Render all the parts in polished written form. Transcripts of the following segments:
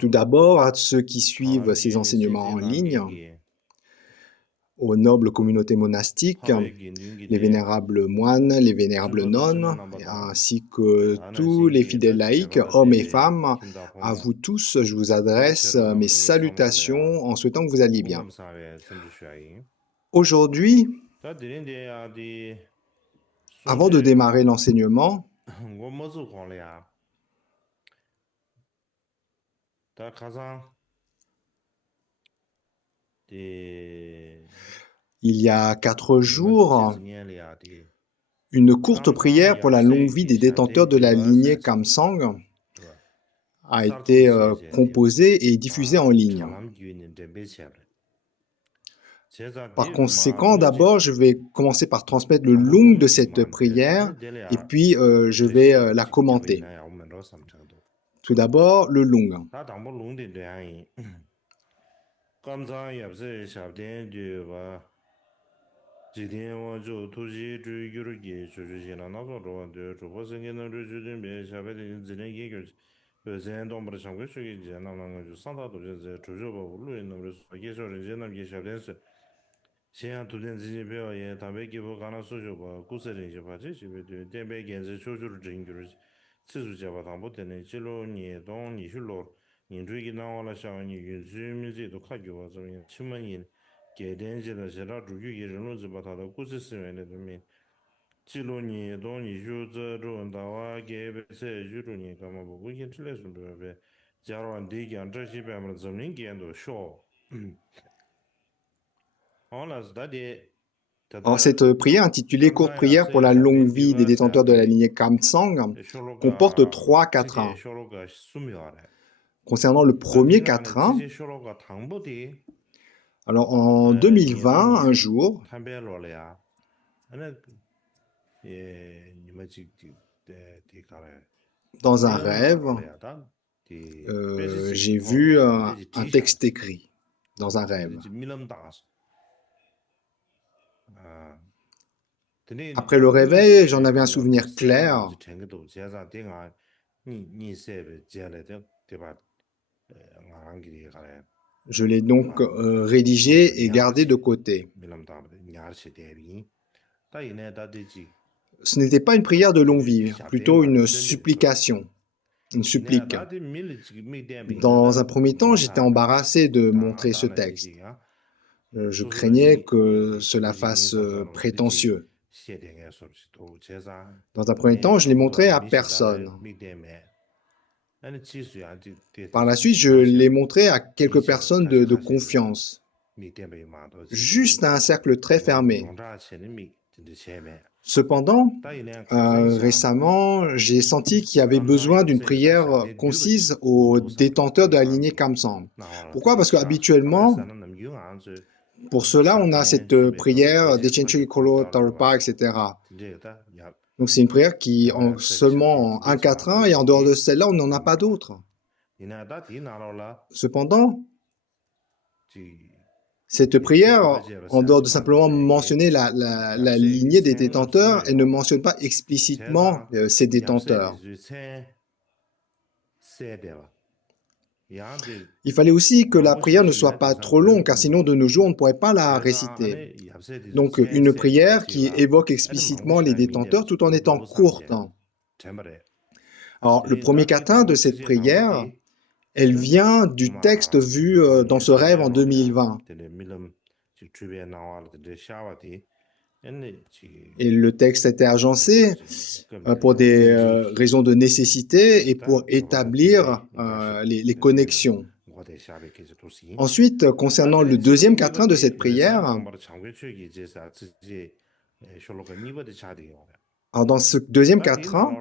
Tout d'abord, à ceux qui suivent ces enseignements en ligne, aux nobles communautés monastiques, les vénérables moines, les vénérables nonnes, ainsi que tous les fidèles laïcs, hommes et femmes, à vous tous, je vous adresse mes salutations en souhaitant que vous alliez bien. Aujourd'hui, avant de démarrer l'enseignement, il y a 4 jours, une courte prière pour la longue vie des détenteurs de la lignée Kamsang a été composée et diffusée en ligne. Par conséquent, d'abord, je vais commencer par transmettre le lung de cette prière et puis je vais la commenter. Tout d'abord, le lung. Alors, cette prière intitulée Courte prière pour la longue vie des détenteurs de la lignée Kamsang comporte 3 quatrains. Concernant le premier quatrain, alors en 2020, un jour, dans un rêve, j'ai vu un texte écrit dans un rêve. Après le réveil, j'en avais un souvenir clair. Je l'ai donc rédigé et gardé de côté. Ce n'était pas une prière de longue vie, plutôt une supplication, une supplique. Dans un premier temps, j'étais embarrassé de montrer ce texte. Je craignais que cela fasse prétentieux. Dans un premier temps, je l'ai montré à personne. Par la suite, je l'ai montré à quelques personnes de confiance, juste à un cercle très fermé. Cependant, récemment, j'ai senti qu'il y avait besoin d'une prière concise aux détenteurs de la lignée Kamsang. Pourquoi? Parce qu'habituellement, pour cela, on a cette prière Dechenchu Kolo Tarpa, etc. Donc c'est une prière qui seulement en un quatrain, et en dehors de celle-là, on n'en a pas d'autre. Cependant, cette prière, en dehors de simplement mentionner la lignée des détenteurs, elle ne mentionne pas explicitement ces détenteurs. Il fallait aussi que la prière ne soit pas trop longue, car sinon de nos jours, on ne pourrait pas la réciter. Donc une prière qui évoque explicitement les détenteurs tout en étant courte. Alors le premier quatrain de cette prière, elle vient du texte vu dans ce rêve en 2020. Et le texte a été agencé pour des raisons de nécessité et pour établir les connexions. Ensuite, concernant le deuxième quatrain de cette prière, alors dans ce deuxième quatrain,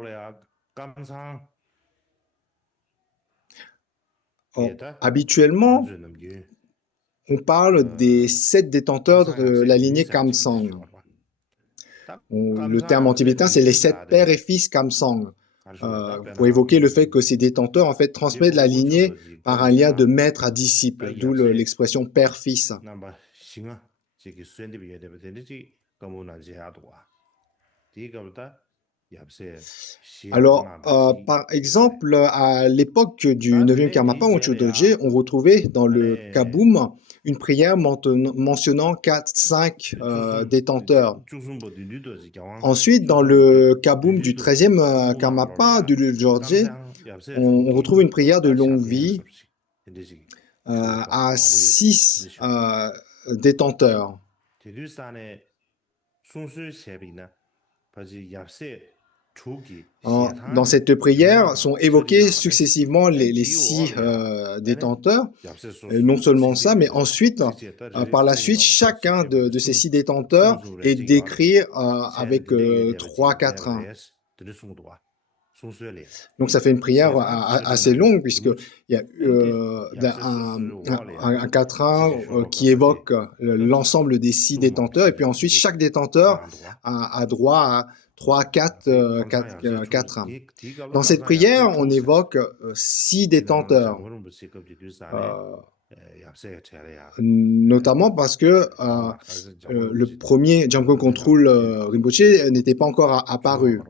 habituellement, on parle des 7 détenteurs de la lignée Kamsang. Le terme en tibétain, c'est les 7 pères et fils Kamsang, pour évoquer le fait que ces détenteurs, en fait, transmettent la lignée par un lien de maître à disciple, d'où l'expression père-fils. Alors, par exemple, à l'époque du 9e Karmapa, Onchodoje, on retrouvait dans le Kaboum une prière mentionnant 4-5 détenteurs. Ensuite, dans le Kaboum du 13e Karmapa, du Lodjorje, on retrouve une prière de longue vie à 6 détenteurs. Dans cette prière sont évoqués successivement les 6 détenteurs. Non seulement ça, mais ensuite, par la suite, chacun de ces 6 détenteurs est décrit avec 3-4-1. Donc ça fait une prière assez longue, puisqu'il y a un 4-1 qui évoque l'ensemble des 6 détenteurs, et puis ensuite chaque détenteur a droit à 3-4-1. Dans cette prière, on évoque 6 détenteurs, notamment parce que le premier Jamgon Control Rinpoche n'était pas encore apparu.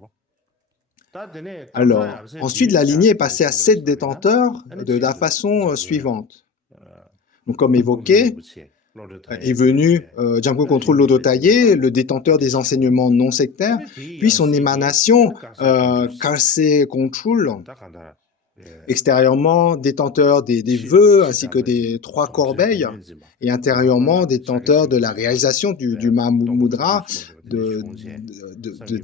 Alors, ensuite, la lignée est passée à 7 détenteurs de la façon suivante. Donc, comme évoqué, est venu Jamgon Control Lodotaye, le détenteur des enseignements non sectaires, puis son émanation, Kalse Control, extérieurement détenteur des vœux ainsi que des 3 corbeilles, et intérieurement détenteur de la réalisation du Mahamudra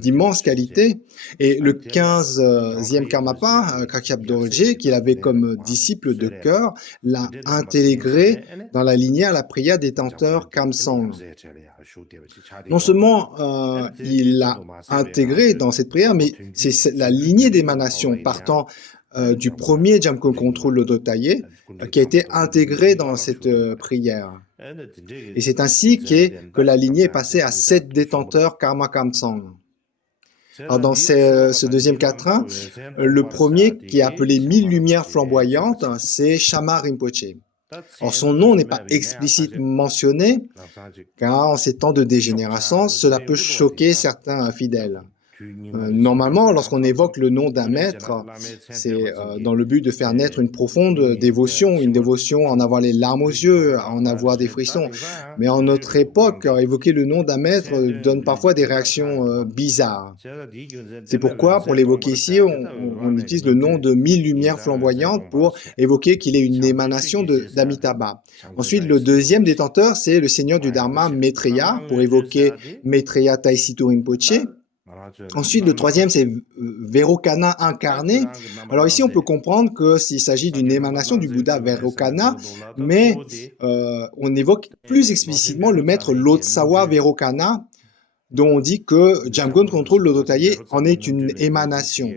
d'immense qualité. Et le 15e Karmapa, Kakyab Dorje, qu'il avait comme disciple de cœur, l'a intégré dans la lignée à la prière détenteur Kamsang. Non seulement il l'a intégré dans cette prière, mais c'est la lignée d'émanation partant du premier Jamgon Control Lodotaye qui a été intégré dans cette prière. Et c'est ainsi que la lignée est passée à 7 détenteurs Karma Kamsang. Alors dans ce deuxième quatrain, le premier qui est appelé 1000 lumières flamboyantes, c'est Shama Rinpoche. Or son nom n'est pas explicitement mentionné, car en ces temps de dégénérescence, cela peut choquer certains fidèles. Normalement, lorsqu'on évoque le nom d'un maître, c'est dans le but de faire naître une profonde dévotion, une dévotion à en avoir les larmes aux yeux, à en avoir des frissons. Mais en notre époque, évoquer le nom d'un maître donne parfois des réactions bizarres. C'est pourquoi, pour l'évoquer ici, on utilise le nom de 1000 lumières flamboyantes pour évoquer qu'il est une émanation d'Amitabha. Ensuite, le deuxième détenteur, c'est le seigneur du Dharma, Maitreya, pour évoquer Maitreya Taisitu Rinpoche. Ensuite, le troisième, c'est Vairocana incarné. Alors ici, on peut comprendre qu'il s'agit d'une émanation du Bouddha Vairocana, mais on évoque plus explicitement le maître Lotsawa Vairocana, dont on dit que Jamgon Control Lodotaye en est une émanation.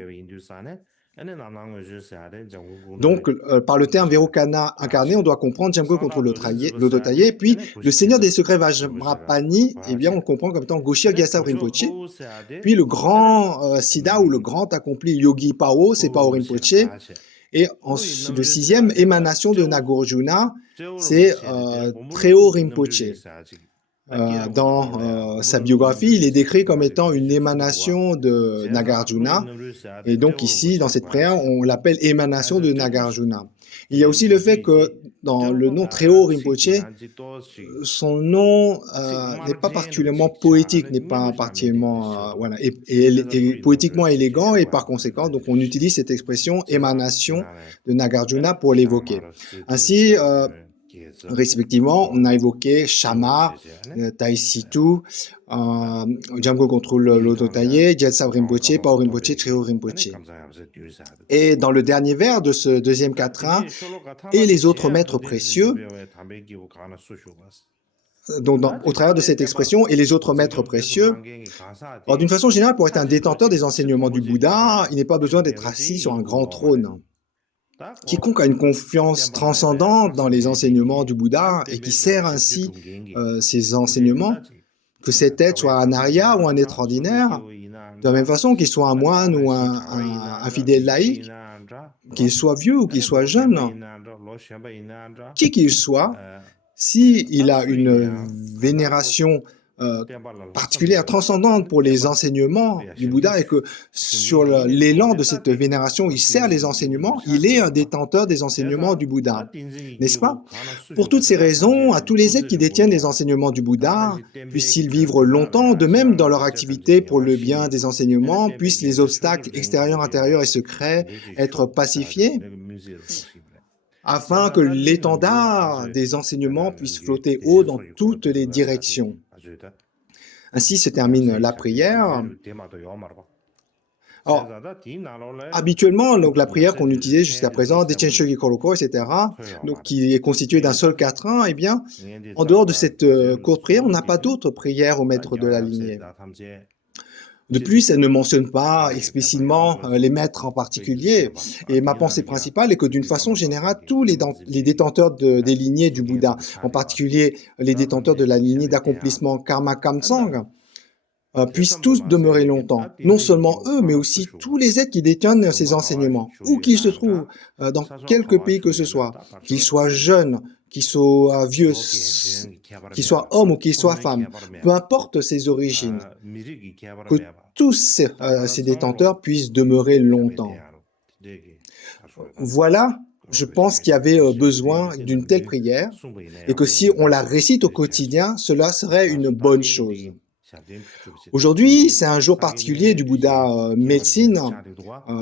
Donc, par le terme Vairocana incarné, on doit comprendre Jamgon Control Lodotaye, puis le seigneur des secrets Vajrapani, eh bien, on comprend comme étant Goshir Gyatso Rinpoche, puis le grand Siddha ou le grand accompli Yogi Pao, c'est Pao Rinpoche, et le sixième émanation de Nagarjuna, c'est Treo Rinpoche. Dans sa biographie, il est décrit comme étant une émanation de Nagarjuna, et donc ici, dans cette prière, on l'appelle émanation de Nagarjuna. Il y a aussi le fait que dans le nom Treo Rinpoche, son nom n'est pas particulièrement poétique, n'est pas particulièrement et poétiquement élégant, et par conséquent, donc on utilise cette expression émanation de Nagarjuna pour l'évoquer. Ainsi, respectivement, on a évoqué Shama, Taisitu, Jamgon Control Lodotaye, Gyatso Rinpoche, Pao Rinpoche, Treo Rinpoche. Et dans le dernier vers de ce deuxième quatrain, et les autres maîtres précieux, donc au travers de cette expression, et les autres maîtres précieux, alors d'une façon générale, pour être un détenteur des enseignements du Bouddha, il n'est pas besoin d'être assis sur un grand trône. Quiconque a une confiance transcendante dans les enseignements du Bouddha et qui sert ainsi ces enseignements, que cet être soit un arya ou un être ordinaire, de la même façon qu'il soit un moine ou un fidèle laïque, qu'il soit vieux ou qu'il soit jeune, qui qu'il soit, s'il a une vénération particulière, transcendante pour les enseignements du Bouddha, et que sur l'élan de cette vénération, il sert les enseignements, il est un détenteur des enseignements du Bouddha, n'est-ce pas? Pour toutes ces raisons, à tous les êtres qui détiennent les enseignements du Bouddha, puissent-ils vivre longtemps, de même dans leur activité pour le bien des enseignements, puissent les obstacles extérieurs, intérieurs et secrets être pacifiés, afin que l'étendard des enseignements puisse flotter haut dans toutes les directions. Ainsi se termine la prière. Alors, habituellement, donc, la prière qu'on utilisait jusqu'à présent, Dechen Shogi Koroko, etc., donc, qui est constituée d'un seul quatrain, eh bien, en dehors de cette courte prière, on n'a pas d'autres prières au maître de la lignée. De plus, elle ne mentionne pas explicitement les maîtres en particulier. Et ma pensée principale est que d'une façon générale, tous les détenteurs des lignées du Bouddha, en particulier les détenteurs de la lignée d'accomplissement Karma Kamsang, puissent tous demeurer longtemps. Non seulement eux, mais aussi tous les êtres qui détiennent ces enseignements, où qu'ils se trouvent, dans quelque pays que ce soit, qu'ils soient jeunes, qu'ils soient vieux, qu'ils soient hommes ou qu'ils soient femmes, peu importe ses origines, que tous ces détenteurs puissent demeurer longtemps. Voilà, je pense qu'il y avait besoin d'une telle prière, et que si on la récite au quotidien, cela serait une bonne chose. Aujourd'hui, c'est un jour particulier du Bouddha médecine,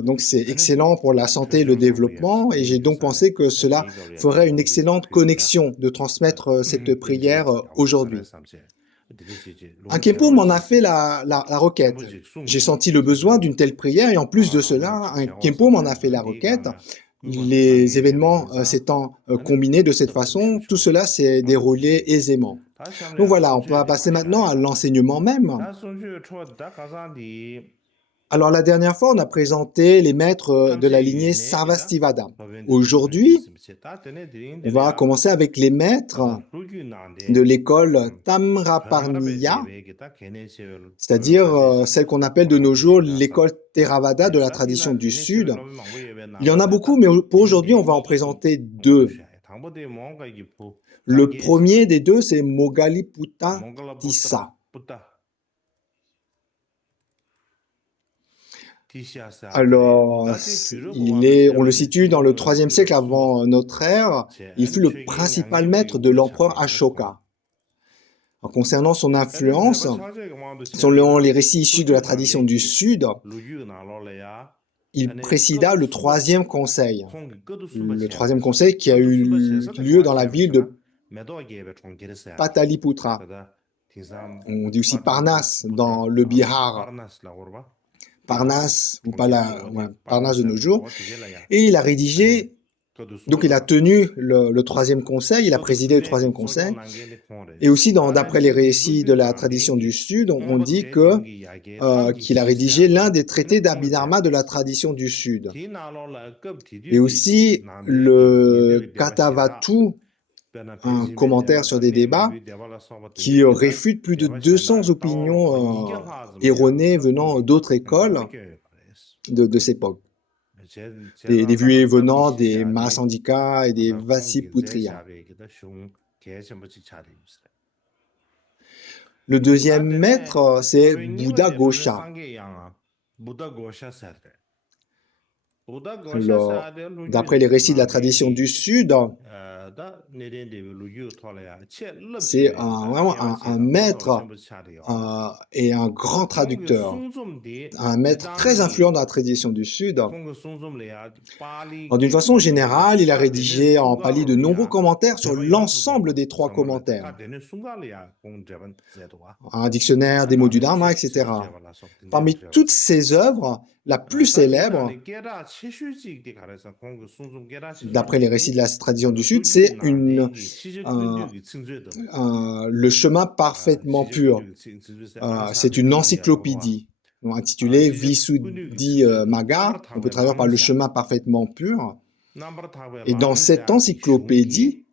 donc c'est excellent pour la santé et le développement, et j'ai donc pensé que cela ferait une excellente connexion de transmettre cette prière aujourd'hui. Un Khenpo m'en a fait la requête. J'ai senti le besoin d'une telle prière, et en plus de cela, un Khenpo m'en a fait la requête. Les événements s'étant combinés de cette façon, tout cela s'est déroulé aisément. Donc voilà, on peut passer maintenant à l'enseignement même. Alors la dernière fois, on a présenté les maîtres de la lignée Sarvastivada. Aujourd'hui, on va commencer avec les maîtres de l'école Tamraparniya, c'est-à-dire celle qu'on appelle de nos jours l'école Theravada de la tradition du Sud. Il y en a beaucoup, mais pour aujourd'hui, on va en présenter deux. Le premier des deux, c'est Moggalliputta Tissa. Alors, on le situe dans le IIIe siècle avant notre ère. Il fut le principal maître de l'empereur Ashoka. Alors, concernant son influence, selon les récits issus de la tradition du Sud, il présida le troisième conseil. Le troisième conseil qui a eu lieu dans la ville de Pataliputra. On dit aussi Parnasse dans le Bihar. Parnasse, ou Parnasse de nos jours. Et il a rédigé, donc il a tenu le troisième conseil, il a présidé le troisième conseil. Et aussi, d'après les récits de la tradition du Sud, on dit qu'il a rédigé l'un des traités d'Abhidharma de la tradition du Sud. Et aussi le Katavatu, un commentaire sur des débats qui réfute plus de 200 opinions erronées venant d'autres écoles de cette époque. Des vues venant des Mahasandika et des Vasiputriya. Le deuxième maître, c'est Buddha Ghosha. Alors, d'après les récits de la tradition du Sud, c'est vraiment un maître et un grand traducteur, un maître très influent dans la tradition du Sud. D'une façon générale, il a rédigé en pali de nombreux commentaires sur l'ensemble des trois commentaires, un dictionnaire des mots du Dharma, etc. Parmi toutes ses œuvres, la plus célèbre, d'après les récits de la tradition du Sud, c'est le chemin parfaitement pur. C'est une encyclopédie intitulée Visuddhimagga, on peut traduire par le chemin parfaitement pur. Et dans cette encyclopédie,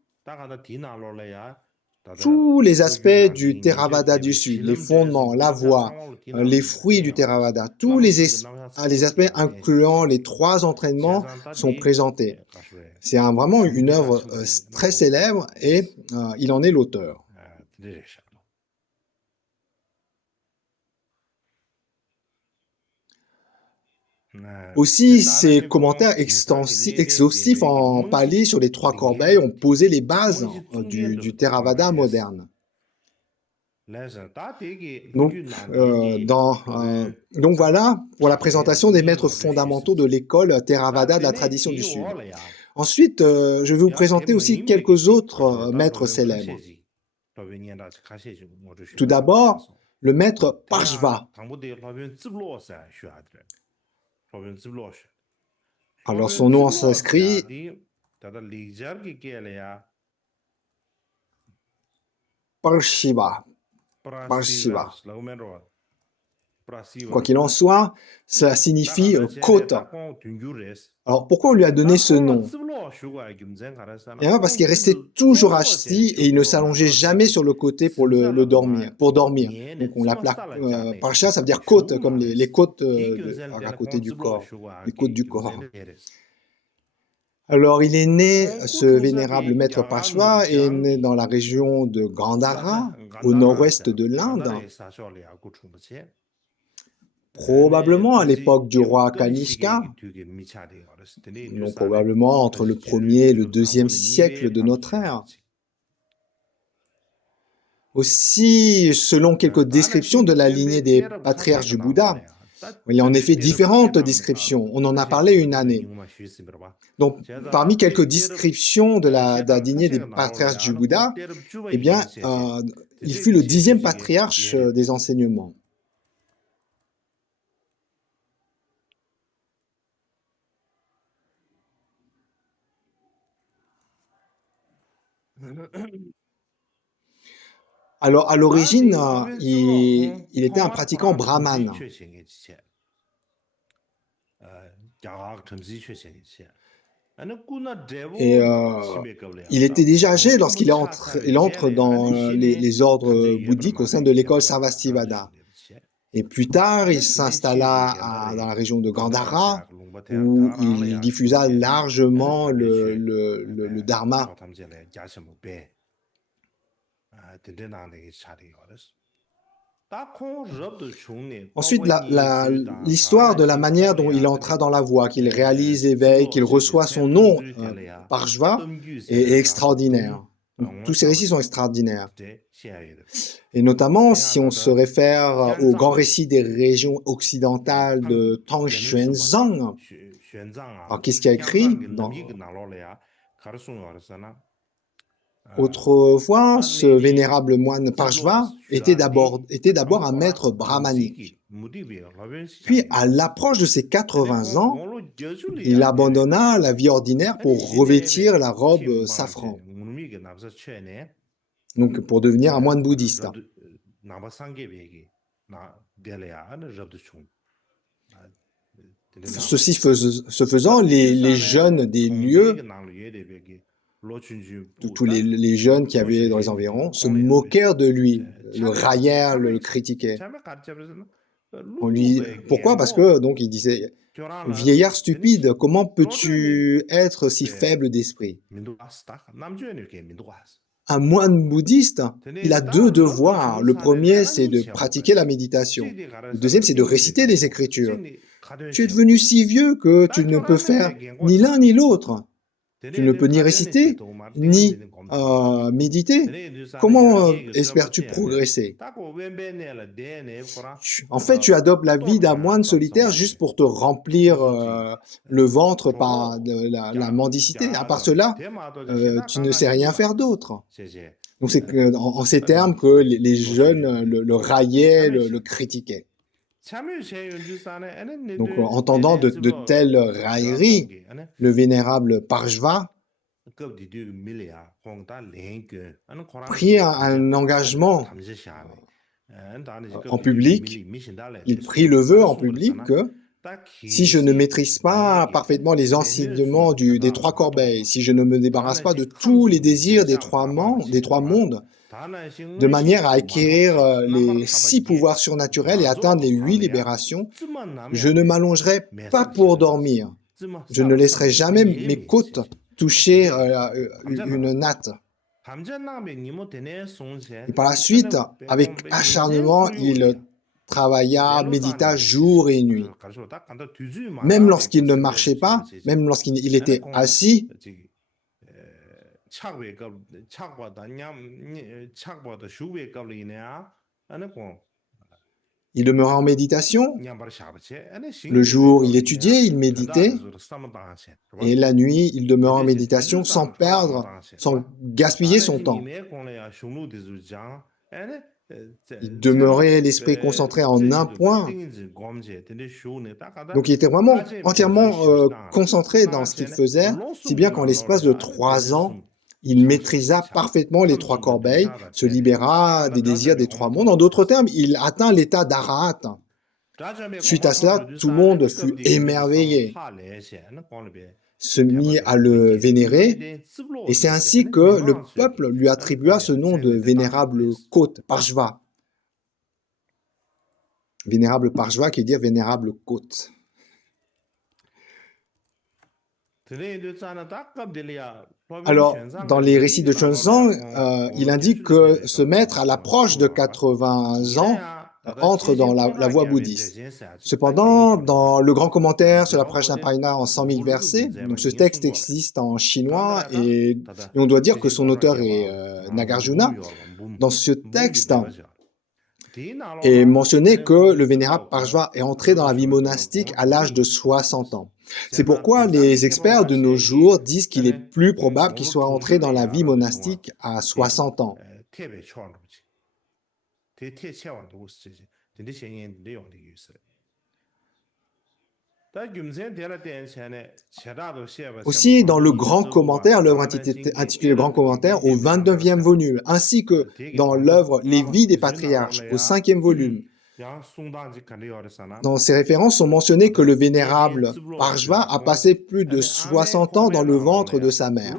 tous les aspects du Theravada du Sud, les fondements, la voie, les fruits du Theravada, tous les aspects incluant les trois entraînements sont présentés. C'est vraiment une œuvre très célèbre et il en est l'auteur. Aussi, ses commentaires exhaustifs en Pali sur les trois corbeilles ont posé les bases du Theravada moderne. Donc, donc voilà pour la présentation des maîtres fondamentaux de l'école Theravada de la tradition du Sud. Ensuite, je vais vous présenter aussi quelques autres maîtres célèbres. Tout d'abord, le maître Parshva. Alors son nom en sanskrit, Parshiva. Parshiva. Quoi qu'il en soit, ça signifie côte. Alors pourquoi on lui a donné ce nom? Et parce qu'il restait toujours assis et il ne s'allongeait jamais sur le côté pour dormir. Donc on l'appelait Parsha, ça veut dire côte, comme les côtes à côté du corps, les côtes du corps. Alors, il est né, ce vénérable maître Parshva est né dans la région de Gandhara, au nord-ouest de l'Inde, probablement à l'époque du roi Kanishka, donc probablement entre le 1er et le 2e siècle de notre ère. Aussi, selon quelques descriptions de la lignée des patriarches du Bouddha, il y a en effet différentes descriptions, on en a parlé une année. Donc, parmi quelques descriptions de la lignée des patriarches du Bouddha, eh bien, il fut le 10e patriarche des enseignements. Alors, à l'origine, il était un pratiquant brahmane. Et il était déjà âgé lorsqu'il entre dans les ordres bouddhiques au sein de l'école Sarvastivada. Et plus tard, il s'installa dans la région de Gandhara, où il diffusa largement le dharma. Ensuite, l'histoire de la manière dont il entra dans la voie, qu'il réalise l'éveil, qu'il reçoit son nom, Parshva, est extraordinaire. Tous ces récits sont extraordinaires. Et notamment, si on se réfère au grand récit des régions occidentales de Tang Xuanzang. Alors, qu'est-ce qu'il a écrit Autrefois, ce vénérable moine Parshva était d'abord un maître brahmanique. Puis, à l'approche de ses 80 ans, il abandonna la vie ordinaire pour revêtir la robe safran, donc pour devenir un moine bouddhiste. Ceci se faisant, les jeunes des lieux, tous les jeunes qui avaient dans les environs, se moquèrent de lui, le raillèrent, le critiquaient. Pourquoi? Parce que, donc, il disait, « Vieillard stupide, comment peux-tu être si faible d'esprit ?» Un moine bouddhiste, il a deux devoirs. Le premier, c'est de pratiquer la méditation. Le deuxième, c'est de réciter les Écritures. Tu es devenu si vieux que tu ne peux faire ni l'un ni l'autre. Tu ne peux ni réciter, ni méditer. Comment espères-tu progresser? En fait, tu adoptes la vie d'un moine solitaire juste pour te remplir le ventre par la mendicité. À part cela, tu ne sais rien faire d'autre. Donc c'est en ces termes que les jeunes le raillaient, le critiquaient. Donc, entendant de telles railleries, le vénérable Parshva prit un engagement en public. Il prit le vœu en public que si je ne maîtrise pas parfaitement les enseignements des trois corbeilles, si je ne me débarrasse pas de tous les désirs des trois mondes, de manière à acquérir les 6 pouvoirs surnaturels et atteindre les 8 libérations, je ne m'allongerai pas pour dormir. Je ne laisserai jamais mes côtes toucher une natte. Et par la suite, avec acharnement, il travailla, médita jour et nuit. Même lorsqu'il ne marchait pas, même lorsqu'il était assis, il demeurait en méditation. Le jour, il étudiait, il méditait, et la nuit, il demeurait en méditation sans perdre, sans gaspiller son temps. Il demeurait l'esprit concentré en un point. Donc il était vraiment entièrement concentré dans ce qu'il faisait, si bien qu'en l'espace de 3 ans, il maîtrisa parfaitement les 3 corbeilles, se libéra des désirs des 3 mondes. En d'autres termes, il atteint l'état d'arahat. Suite à cela, tout le monde fut émerveillé, se mit à le vénérer, et c'est ainsi que le peuple lui attribua ce nom de vénérable côte, Parshva. Vénérable Parshva qui veut dire vénérable côte. Alors, dans les récits de Chunzang, il indique que ce maître, à l'approche de 80 ans, entre dans la voie bouddhiste. Cependant, dans le grand commentaire sur la Prajnaparina en 100 000 versets, donc ce texte existe en chinois et on doit dire que son auteur est Nagarjuna. Dans ce texte est mentionné que le vénérable Parshva est entré dans la vie monastique à l'âge de 60 ans. C'est pourquoi les experts de nos jours disent qu'il est plus probable qu'il soit entré dans la vie monastique à 60 ans. Aussi, dans le grand commentaire, l'œuvre intitulée Grand commentaire, au 29e volume, ainsi que dans l'œuvre Les vies des patriarches, au 5e volume, dans ces références sont mentionnées que le vénérable Parshva a passé plus de 60 ans dans le ventre de sa mère.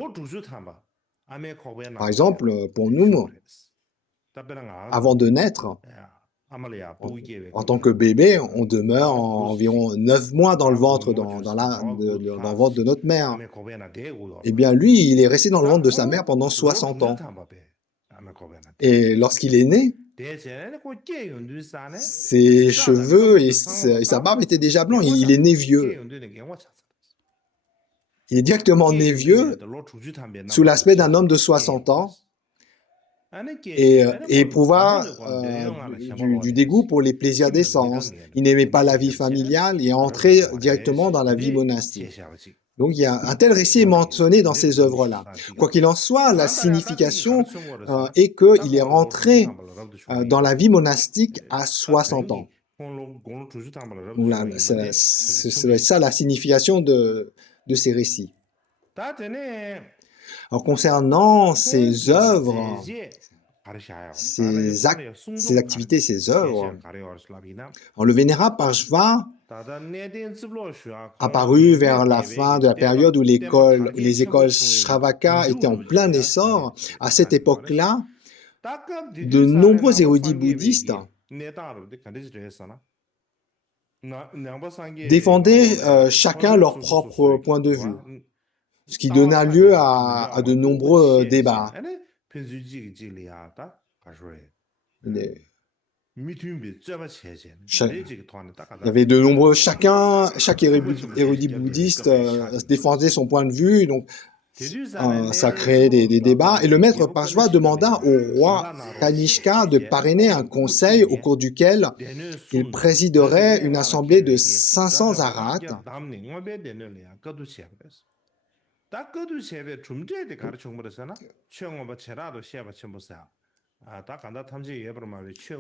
Par exemple, pour nous, avant de naître, en tant que bébé, on demeure environ 9 mois dans le ventre, dans le ventre de notre mère. Eh bien, lui, il est resté dans le ventre de sa mère pendant 60 ans. Et lorsqu'il est né, ses cheveux et sa barbe étaient déjà blancs. Il est né vieux. Il est directement né vieux, sous l'aspect d'un homme de 60 ans, et éprouva du dégoût pour les plaisirs des sens. Il n'aimait pas la vie familiale et est entré directement dans la vie monastique. Donc, il y a un tel récit est mentionné dans ces œuvres-là. Quoi qu'il en soit, la signification est qu'il est rentré dans la vie monastique à 60 ans. Donc là, c'est ça la signification de ces récits. Alors, concernant ces œuvres, ces activités, ces œuvres, alors, le vénérable Parshva apparu vers la fin de la période où les écoles Shravaka étaient en plein essor. À cette époque-là, de nombreux érudits bouddhistes défendaient chacun leur propre point de vue, ce qui donna lieu à de nombreux débats. Il y avait de nombreux, chaque érudit bouddhiste défendait son point de vue, donc ça créait des débats. Et le maître Parshva demanda au roi Kanishka de parrainer un conseil au cours duquel il présiderait une assemblée de 500 arhats.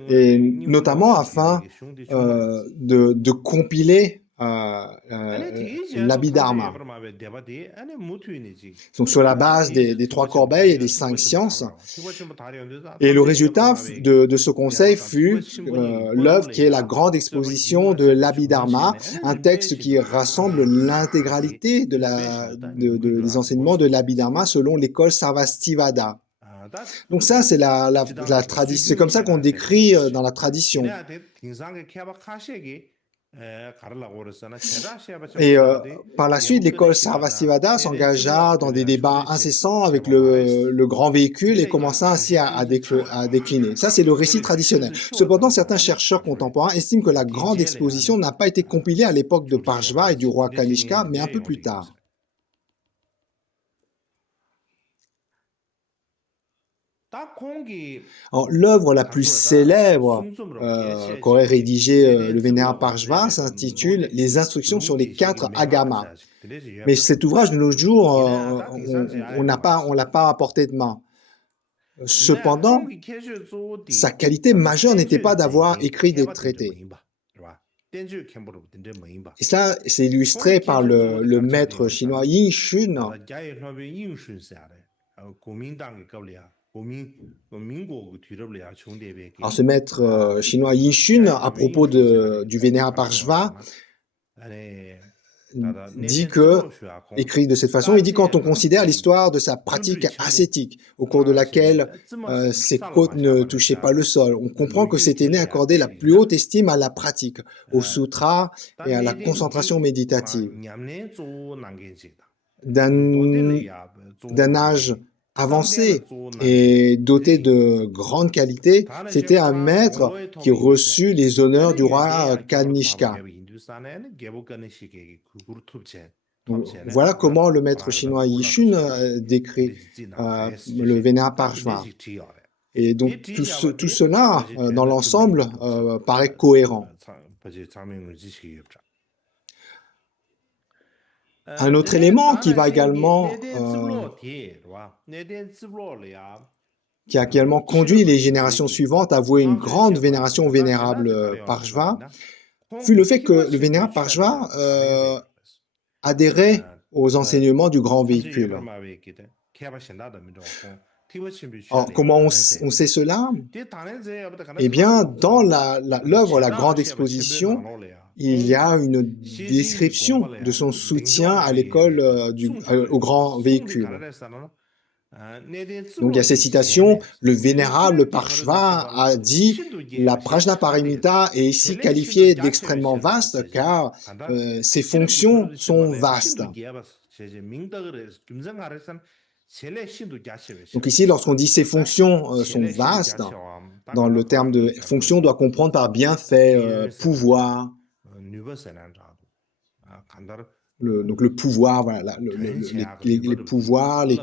Et notamment afin de compiler l'Abhidharma. Donc sur la base des 3 corbeilles et des 5 sciences. Et le résultat de ce conseil fut l'œuvre qui est la grande exposition de l'Abhidharma, un texte qui rassemble l'intégralité des enseignements de l'Abhidharma selon l'école Sarvastivada. Donc ça, c'est la tradition. C'est comme ça qu'on décrit dans la tradition. Et par la suite, l'école Sarvastivada s'engagea dans des débats incessants avec le grand véhicule et commença ainsi à décliner. Ça, c'est le récit traditionnel. Cependant, certains chercheurs contemporains estiment que la grande exposition n'a pas été compilée à l'époque de Parshva et du roi Kanishka, mais un peu plus tard. L'œuvre la plus célèbre qu'aurait rédigée le vénérable Parshva s'intitule « Les instructions sur les 4 agamas ». Mais cet ouvrage, de nos jours, on l'a pas à portée de main. Cependant, sa qualité majeure n'était pas d'avoir écrit des traités. Et ça, c'est illustré par le maître chinois Yin Shun. Alors, ce maître chinois Yin Shun, à propos du vénérable Parshva, dit écrit de cette façon, il dit quand on considère l'histoire de sa pratique ascétique, au cours de laquelle ses côtes ne touchaient pas le sol, on comprend que cet aîné accordait la plus haute estime à la pratique, au sutra et à la concentration méditative. D'un âge avancé et doté de grandes qualités, c'était un maître qui reçut les honneurs du roi Kanishka. Voilà comment le maître chinois Yishun décrit le vénérable Parshva. Et donc tout cela, dans l'ensemble, paraît cohérent. Un autre élément qui va également qui a également conduit les générations suivantes à vouer une grande vénération au vénérable Parshva fut le fait que le vénérable Parshva adhérait aux enseignements du grand véhicule. Alors, comment on sait cela? Eh bien, dans l'œuvre La Grande Exposition, il y a une description de son soutien à l'école au grand véhicule. Donc il y a ces citations, le vénérable Parshva a dit « La Prajnaparamita est ici qualifiée d'extrêmement vaste car ses fonctions sont vastes ». Donc ici, lorsqu'on dit « ses fonctions sont vastes », dans le terme de « fonction », on doit comprendre par bienfait, pouvoir. Donc le pouvoir, voilà, les pouvoirs, les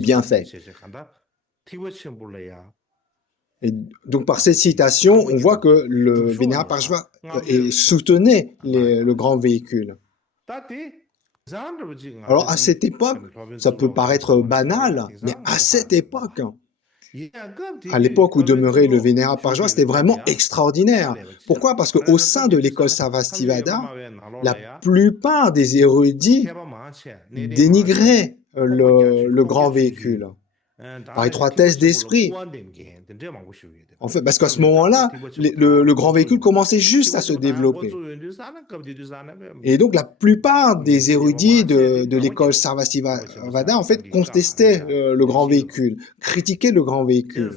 bienfaits. Et donc par cette citation, on voit que le vénérable Parshva soutenait le grand véhicule. Alors à cette époque, ça peut paraître banal, mais à cette époque, à l'époque où demeurait le vénérable Parshva, c'était vraiment extraordinaire. Pourquoi? Parce qu'au sein de l'école Sarvastivada, la plupart des érudits dénigraient le grand véhicule par étroitesse d'esprit. En fait, parce qu'à ce moment-là, le grand véhicule commençait juste à se développer. Et donc, la plupart des érudits de l'école Sarvastivada, en fait, contestaient le grand véhicule, critiquaient le grand véhicule.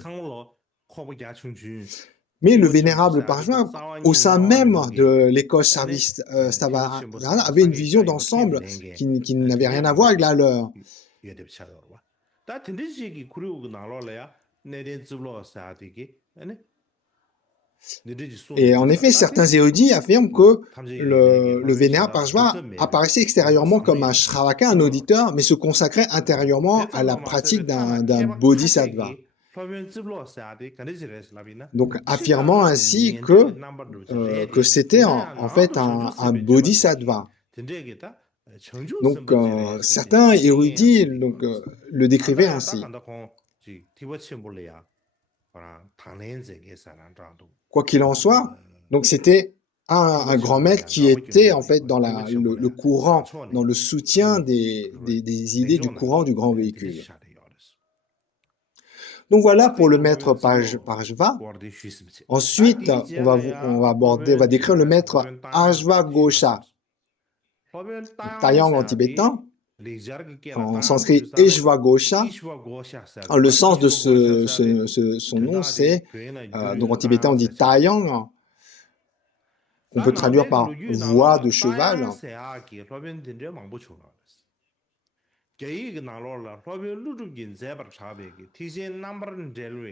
Mais le vénérable Parshva, au sein même de l'école Sarvastivada, avait une vision d'ensemble qui n'avait rien à voir avec la leur. Et en effet, certains érudits affirment que le vénérable Parshva apparaissait extérieurement comme un Shravaka, un auditeur, mais se consacrait intérieurement à la pratique d'un bodhisattva. Donc, affirmant ainsi que c'était en fait un bodhisattva. Donc, certains érudits le décrivaient ainsi. Quoi qu'il en soit, donc c'était un grand maître qui était en fait dans le courant, dans le soutien des idées du courant du grand véhicule. Donc voilà pour le maître Parshva. Ensuite, on va décrire le maître Ashvagosha. Taeyang en tibétain, en sanskrit Eshvagosha. Le sens de son nom, c'est, donc en tibétain on dit Taeyang, qu'on peut traduire par voix de cheval.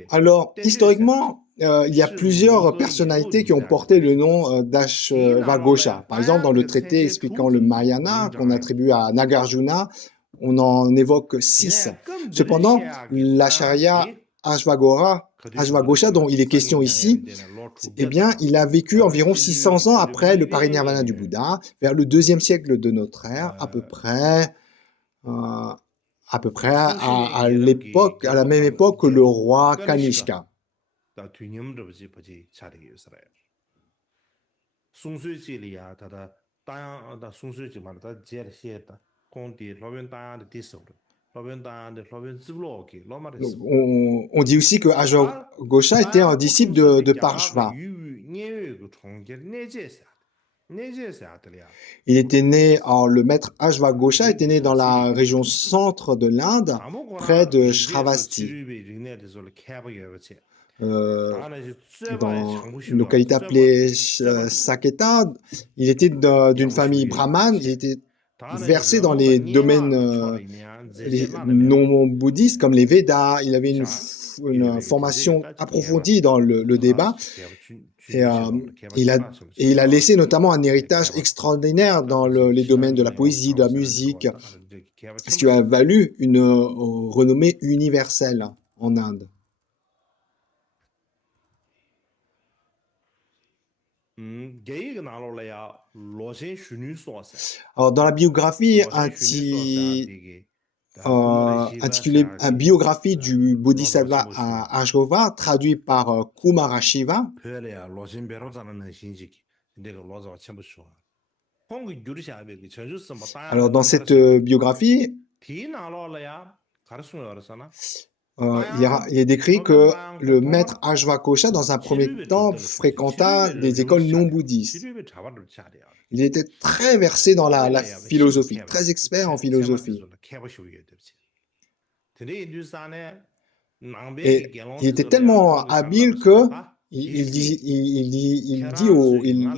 Alors, historiquement, il y a plusieurs personnalités qui ont porté le nom d'Ashvagosha. Par exemple, dans le traité expliquant le Mahayana qu'on attribue à Nagarjuna, on en évoque 6. Cependant, l'acharya Ashvagosha, dont il est question ici, eh bien, il a vécu environ 600 ans après le parinirvana du Bouddha, vers le 2e siècle de notre ère, à peu près à l'époque, à la même époque que le roi Kanishka. Donc, on dit aussi que Ashvagosha était un disciple de Parshva. Il était né, le maître Ashvagosha était né dans la région centre de l'Inde, près de Shravasti, dans une localité appelée Saketa. Il était d'une famille brahmane, il était versé dans les domaines non bouddhistes comme les Védas. Il avait une formation approfondie dans le débat. Et il a laissé notamment un héritage extraordinaire dans les domaines de la poésie, de la musique, ce qui lui a valu une renommée universelle en Inde. Alors, dans la biographie intitulée Biographie du Bodhisattva à Ashgova, traduit par Kumarashiva, alors dans cette biographie, il est décrit que le maître Ashvagosha, dans un premier temps, fréquenta des écoles non bouddhistes. Il était très versé dans la philosophie, très expert en philosophie. Et il était tellement habile que il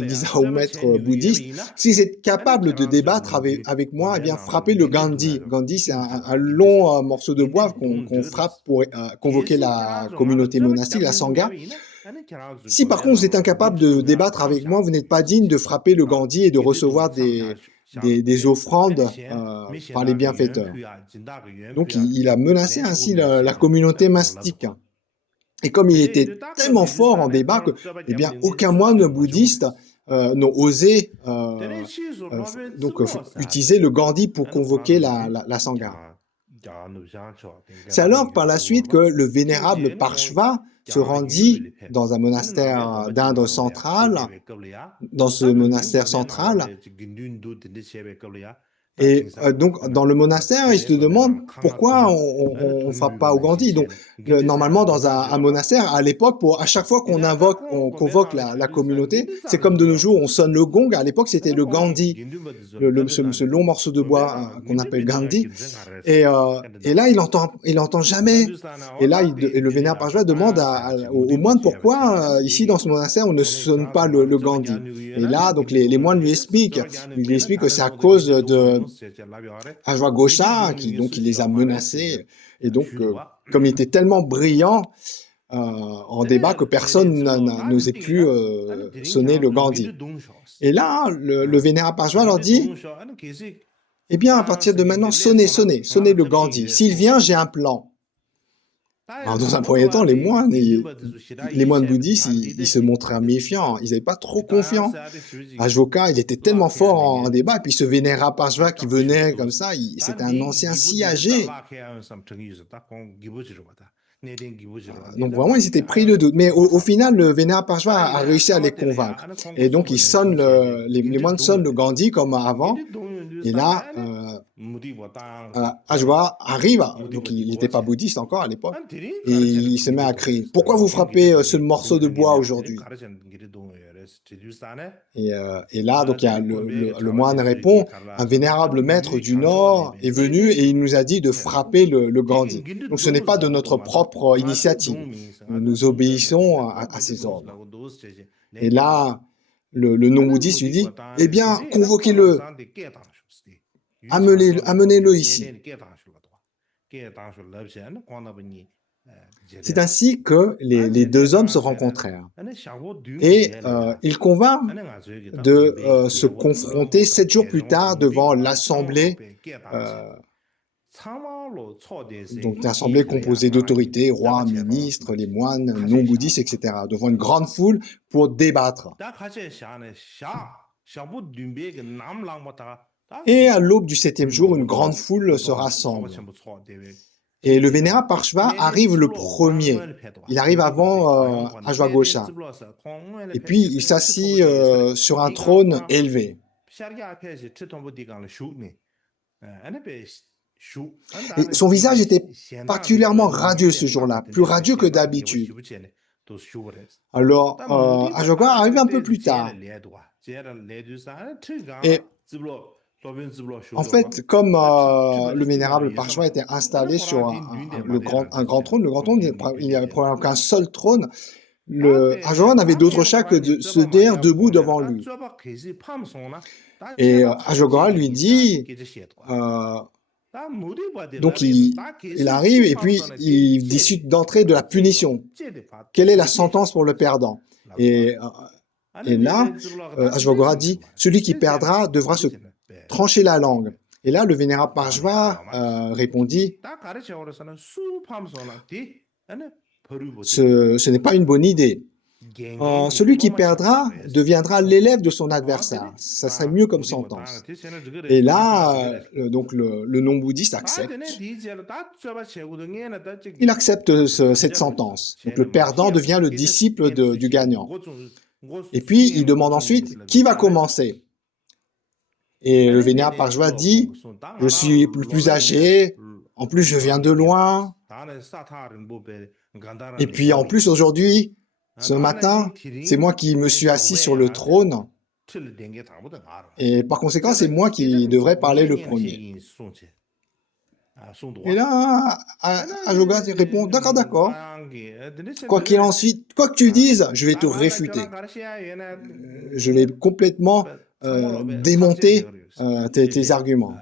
disait au maître bouddhiste, si vous êtes capable de débattre avec moi, eh bien frappez le Gandhi. Gandhi, c'est un long morceau de bois qu'on frappe pour convoquer la communauté monastique, la Sangha. Si par contre vous êtes incapable de débattre avec moi, vous n'êtes pas digne de frapper le Gandhi et de recevoir des offrandes par les bienfaiteurs. Donc il a menacé ainsi la communauté mastique. Et comme il était tellement fort en débat que, eh bien, aucun moine bouddhiste n'a osé utiliser le Gandhi pour convoquer la Sangha. C'est alors par la suite que le vénérable Parshva se rendit dans un monastère d'Inde centrale, dans ce monastère central. Et donc, dans le monastère, il se demande pourquoi on ne frappe pas au Gandhi. Donc, normalement, dans un monastère, à l'époque, à chaque fois on convoque la communauté, c'est comme de nos jours, on sonne le gong. À l'époque, c'était le Gandhi, ce long morceau de bois qu'on appelle Gandhi. Et là, il entend jamais. Et là, le vénérable Parshva demande aux moines pourquoi, ici, dans ce monastère, on ne sonne pas le Gandhi. Et là, donc, les moines lui expliquent que c'est à cause de Ashvagosha, qui les a menacés. Et donc, comme il était tellement brillant en débat que personne n'osait plus sonner le Gandhi. Et là, le vénérable Parshva leur dit, eh bien, à partir de maintenant, sonnez le Gandhi. S'il vient, j'ai un plan. Alors, dans un premier temps, les moines bouddhistes, ils se montraient méfiants, ils n'avaient pas trop confiance. Ashvagosha, il était tellement fort en débat, et puis ce vénérable Parshva qui venait comme ça, c'était un ancien si âgé. Donc vraiment, ils étaient pris de doute. Mais au final, le vénérable Parshva a réussi à les convaincre. Et donc, les moines sonnent le Gandhi comme avant. Et là, Ashvagosha arrive, donc il n'était pas bouddhiste encore à l'époque, et il se met à crier « Pourquoi vous frappez ce morceau de bois aujourd'hui ?» Et là, donc, le moine répond « Un vénérable maître du Nord est venu et il nous a dit de frapper le Gandhi. Donc ce n'est pas de notre propre initiative. Nous obéissons à ses ordres. » Et là, le non-bouddhiste lui dit, « Eh bien, convoquez-le, amenez-le ici. » C'est ainsi que les deux hommes se rencontrèrent. Et il convint de se confronter 7 jours plus tard devant l'assemblée, donc une assemblée composée d'autorités, rois, ministres, les moines, non-bouddhistes, etc., devant une grande foule pour débattre. Et à l'aube du 7e jour, une grande foule se rassemble. Et le vénérable Parshva arrive le premier. Il arrive avant Ajvaghosha. Et puis, il s'assit sur un trône élevé. Et son visage était particulièrement radieux ce jour-là, plus radieux que d'habitude. Alors, Ajvaghosha arrive un peu plus tard. Et en fait, comme le vénérable Parshva était installé sur un grand trône, le grand trône, il n'y avait probablement qu'un seul trône, Ajvaghosha n'avait d'autre choix que de se tenir debout devant lui. Et Ajvaghosha lui dit, donc il arrive et puis il décide d'entrer de la punition. Quelle est la sentence pour le perdant? Et là, Ajvaghosha dit, celui qui perdra devra se trancher la langue. Et là, le vénérable Parshva répondit, ce n'est pas une bonne idée. Celui qui perdra deviendra l'élève de son adversaire. Ça serait mieux comme sentence. Et là, donc le non-bouddhiste accepte. Il accepte cette sentence. Donc le perdant devient le disciple du gagnant. Et puis, il demande ensuite, qui va commencer? Et le vénérable Parshva dit, je suis plus âgé, en plus je viens de loin, et puis en plus aujourd'hui, ce matin, c'est moi qui me suis assis sur le trône, et par conséquent, c'est moi qui devrais parler le premier. Et là, Ajvaghosha répond, d'accord, quoi que tu dises, je vais te réfuter. Je vais complètement démonter tes arguments.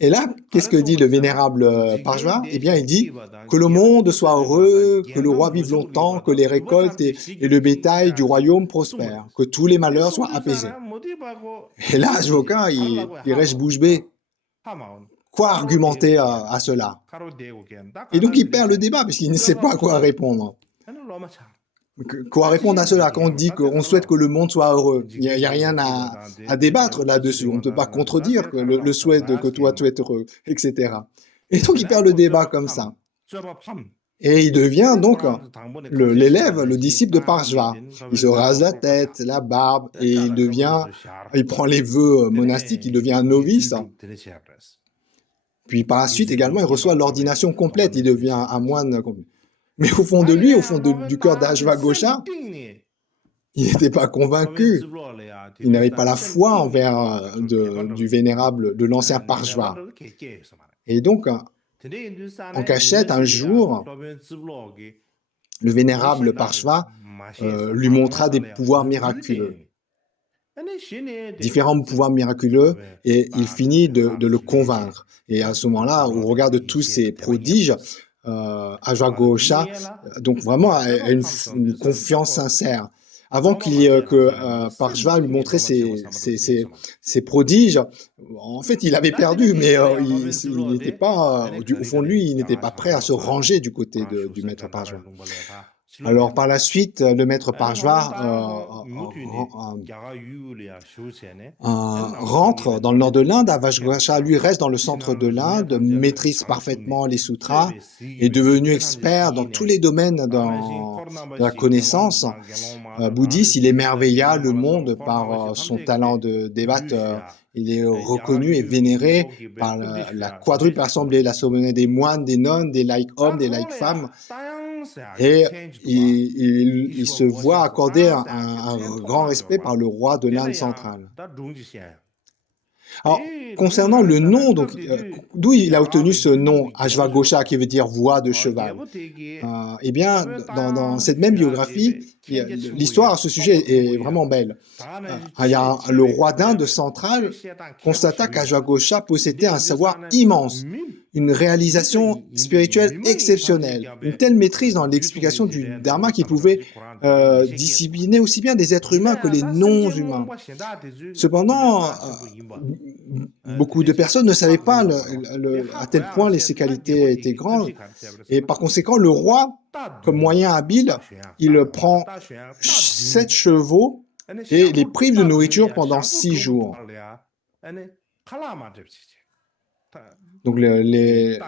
Et là, qu'est-ce que dit le vénérable Parshva? Eh bien, il dit que le monde soit heureux, que le roi vive longtemps, que les récoltes et le bétail du royaume prospèrent, que tous les malheurs soient apaisés. Et là, Ajvaghosha, il reste bouche bée. Quoi argumenter à cela? Et donc, il perd le débat, puisqu'il ne sait pas à quoi répondre. Quoi répondre à cela quand on dit qu'on souhaite que le monde soit heureux? Il n'y a rien à débattre là-dessus. On ne peut pas contredire que le souhait que toi tu es heureux, etc. Et donc il perd le débat comme ça. Et il devient donc l'élève, le disciple de Parshva. Il se rase la tête, la barbe, et il prend les vœux monastiques, il devient un novice. Puis par la suite également, il reçoit l'ordination complète, il devient un moine complet. Mais au fond de lui, au fond du cœur d'Ajvaghosha, il n'était pas convaincu. Il n'avait pas la foi envers du vénérable, de l'ancien Parshva. Et donc, en cachette, un jour, le vénérable Parshva lui montra des pouvoirs miraculeux. Différents pouvoirs miraculeux, et il finit de le convaincre. Et à ce moment-là, au regard de tous ces prodiges, Ajvaghosha, donc vraiment a une confiance sincère. Avant que Parshva lui montrait ses prodiges, en fait, il avait perdu, mais il n'était pas, au fond de lui, il n'était pas prêt à se ranger du côté du maître Parshva. Alors, par la suite, le maître Parshva rentre dans le nord de l'Inde. Ajvaghosha, lui, reste dans le centre de l'Inde, maîtrise parfaitement les sutras, est devenu expert dans tous les domaines de la connaissance bouddhiste. Il émerveilla le monde par son talent de débatteur. Il est reconnu et vénéré par la quadruple assemblée, l'assemblée des moines, des nonnes, des laïcs hommes, des laïcs femmes. Et il se voit accorder un grand respect par le roi de l'Inde centrale. Alors, concernant le nom, donc, d'où il a obtenu ce nom, Ashwagosha, qui veut dire voix de cheval? Eh bien, dans cette même biographie, l'histoire à ce sujet est vraiment belle. Le roi d'Inde central constata qu'Ashwagosha possédait un savoir immense, une réalisation spirituelle exceptionnelle, une telle maîtrise dans l'explication du dharma qu'il pouvait discipliner aussi bien des êtres humains que les non-humains. Cependant, beaucoup de personnes ne savaient pas à tel point ses qualités étaient grandes, et par conséquent, le roi, comme moyen habile, il prend 7 chevaux et les prive de nourriture pendant 6 jours. Donc les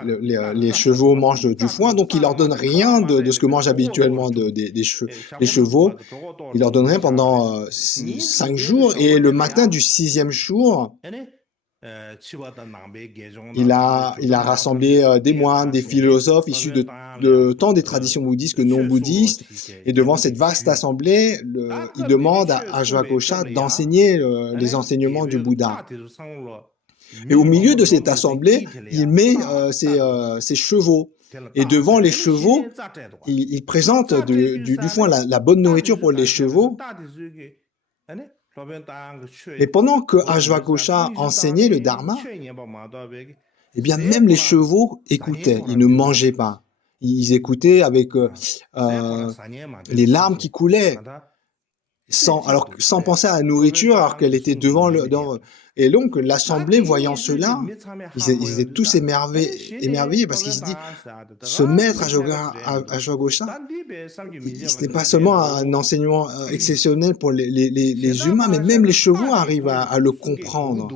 chevaux mangent du foin, donc il leur donne rien de ce que mangent habituellement les chevaux. Il leur donne rien pendant 5 jours, et le matin du 6e jour, il a rassemblé des moines, des philosophes issus de tant des traditions bouddhistes que non bouddhistes, et devant cette vaste assemblée, il demande à Ashwagosha d'enseigner les enseignements du Bouddha. Et au milieu de cette assemblée, il met ses chevaux. Et devant les chevaux, il présente du foin, la bonne nourriture pour les chevaux. Mais pendant que Ashwagosha enseignait le dharma, eh bien, même les chevaux écoutaient, ils ne mangeaient pas. Ils écoutaient avec les larmes qui coulaient, sans penser à la nourriture, alors qu'elle était devant Et donc, l'assemblée, voyant cela, ils étaient tous émerveillés, parce qu'ils se disent, ce maître Ashwagosha, ce n'est pas seulement un enseignement exceptionnel pour les humains, mais même les chevaux arrivent à le comprendre.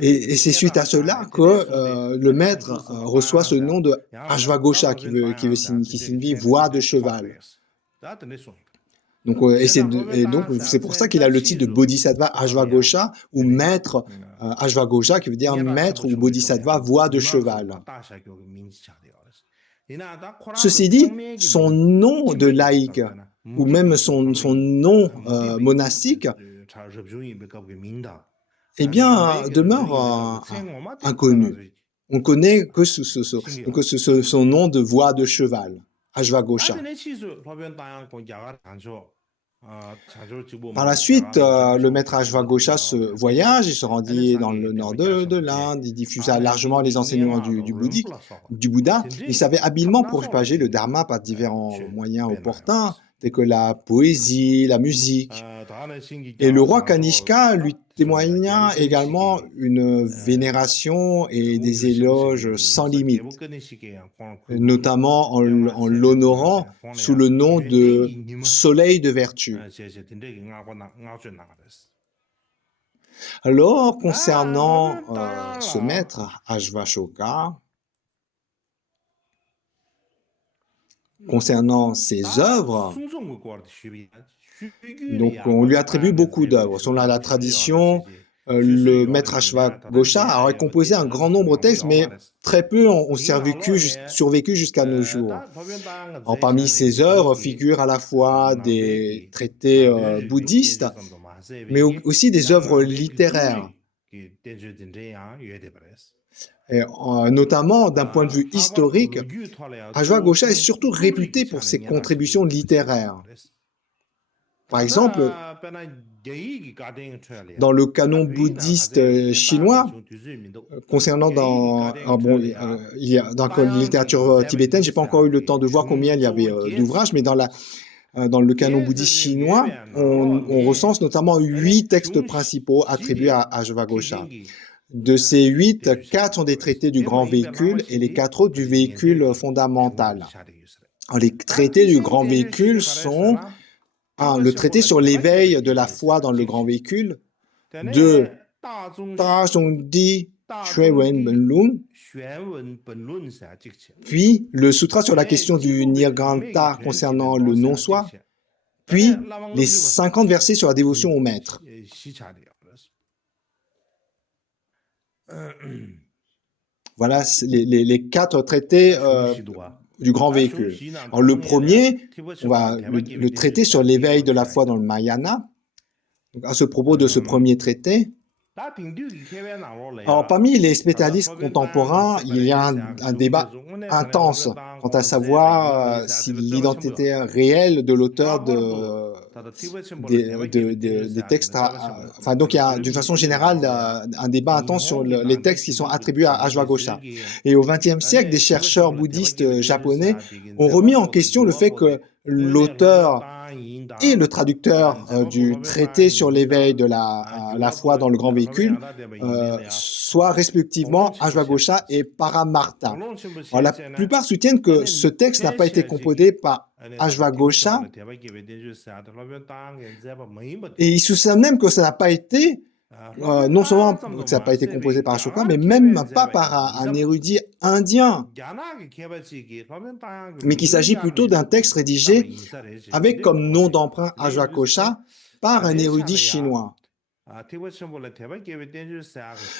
Et c'est suite à cela que le maître reçoit ce nom de Ashwagosha, qui signifie voix de cheval. Donc, c'est pour ça qu'il a le titre de Bodhisattva Ashwagosha, ou maître Ashwagosha, qui veut dire maître ou Bodhisattva, voix de cheval. Ceci dit, son nom de laïc, ou même son nom monastique, eh bien, demeure inconnu. On ne connaît que son nom de voix de cheval, Ashwagosha. Par la suite, le maître Ashwagosha voyage, il se rendit dans le nord de l'Inde, il diffusa largement les enseignements du Bouddha. Il savait habilement propager le dharma par différents moyens opportuns, tels que la poésie, la musique. Et le roi Kanishka lui témoigna également une vénération et des éloges sans limite, notamment en l'honorant sous le nom de soleil de vertu. Alors, concernant ce maître Ashwashoka, concernant ses œuvres, donc on lui attribue beaucoup d'œuvres. Selon la tradition, le maître Ashwagosha aurait composé un grand nombre de textes, mais très peu ont survécu jusqu'à nos jours. Alors, parmi ses œuvres figurent à la fois des traités bouddhistes, mais aussi des œuvres littéraires. Et, notamment d'un point de vue historique, Ashwagosha est surtout réputé pour ses contributions littéraires. Par exemple, dans le canon bouddhiste chinois, concernant dans la littérature tibétaine, je n'ai pas encore eu le temps de voir combien il y avait d'ouvrages, mais dans le canon bouddhiste chinois, on recense notamment 8 textes principaux attribués à Ashwagosha. De ces 8, 4 sont des traités du grand véhicule et les 4 autres du véhicule fondamental. Alors, les traités du grand véhicule sont le traité sur l'éveil de la foi dans le grand véhicule, 2. Ta Zong Di Xue Wen Ben Lun, puis le sutra sur la question du Nirganta concernant le non-soi, puis les 50 versets sur la dévotion au maître. Voilà les 4 traités du grand véhicule. Alors, le premier, le traité sur l'éveil de la foi dans le Mahayana. Donc, à ce propos de ce premier traité, Alors, parmi les spécialistes contemporains, il y a un débat intense quant à savoir si l'identité réelle de l'auteur des textes. Enfin, donc, il y a d'une façon générale un débat intense sur les textes qui sont attribués à Ashwagosha. Et au XXe siècle, des chercheurs bouddhistes japonais ont remis en question le fait que l'auteur et le traducteur du traité sur l'éveil de la foi dans le grand véhicule soient respectivement Ashwagosha et Paramartha. Alors, la plupart soutiennent que ce texte n'a pas été composé par Ashwagosha et ils soutiennent même que ça n'a pas été non seulement que ça n'a pas été composé par Ashoka, mais même pas par un érudit indien, mais qu'il s'agit plutôt d'un texte rédigé avec comme nom d'emprunt Ashwagosha par un érudit chinois.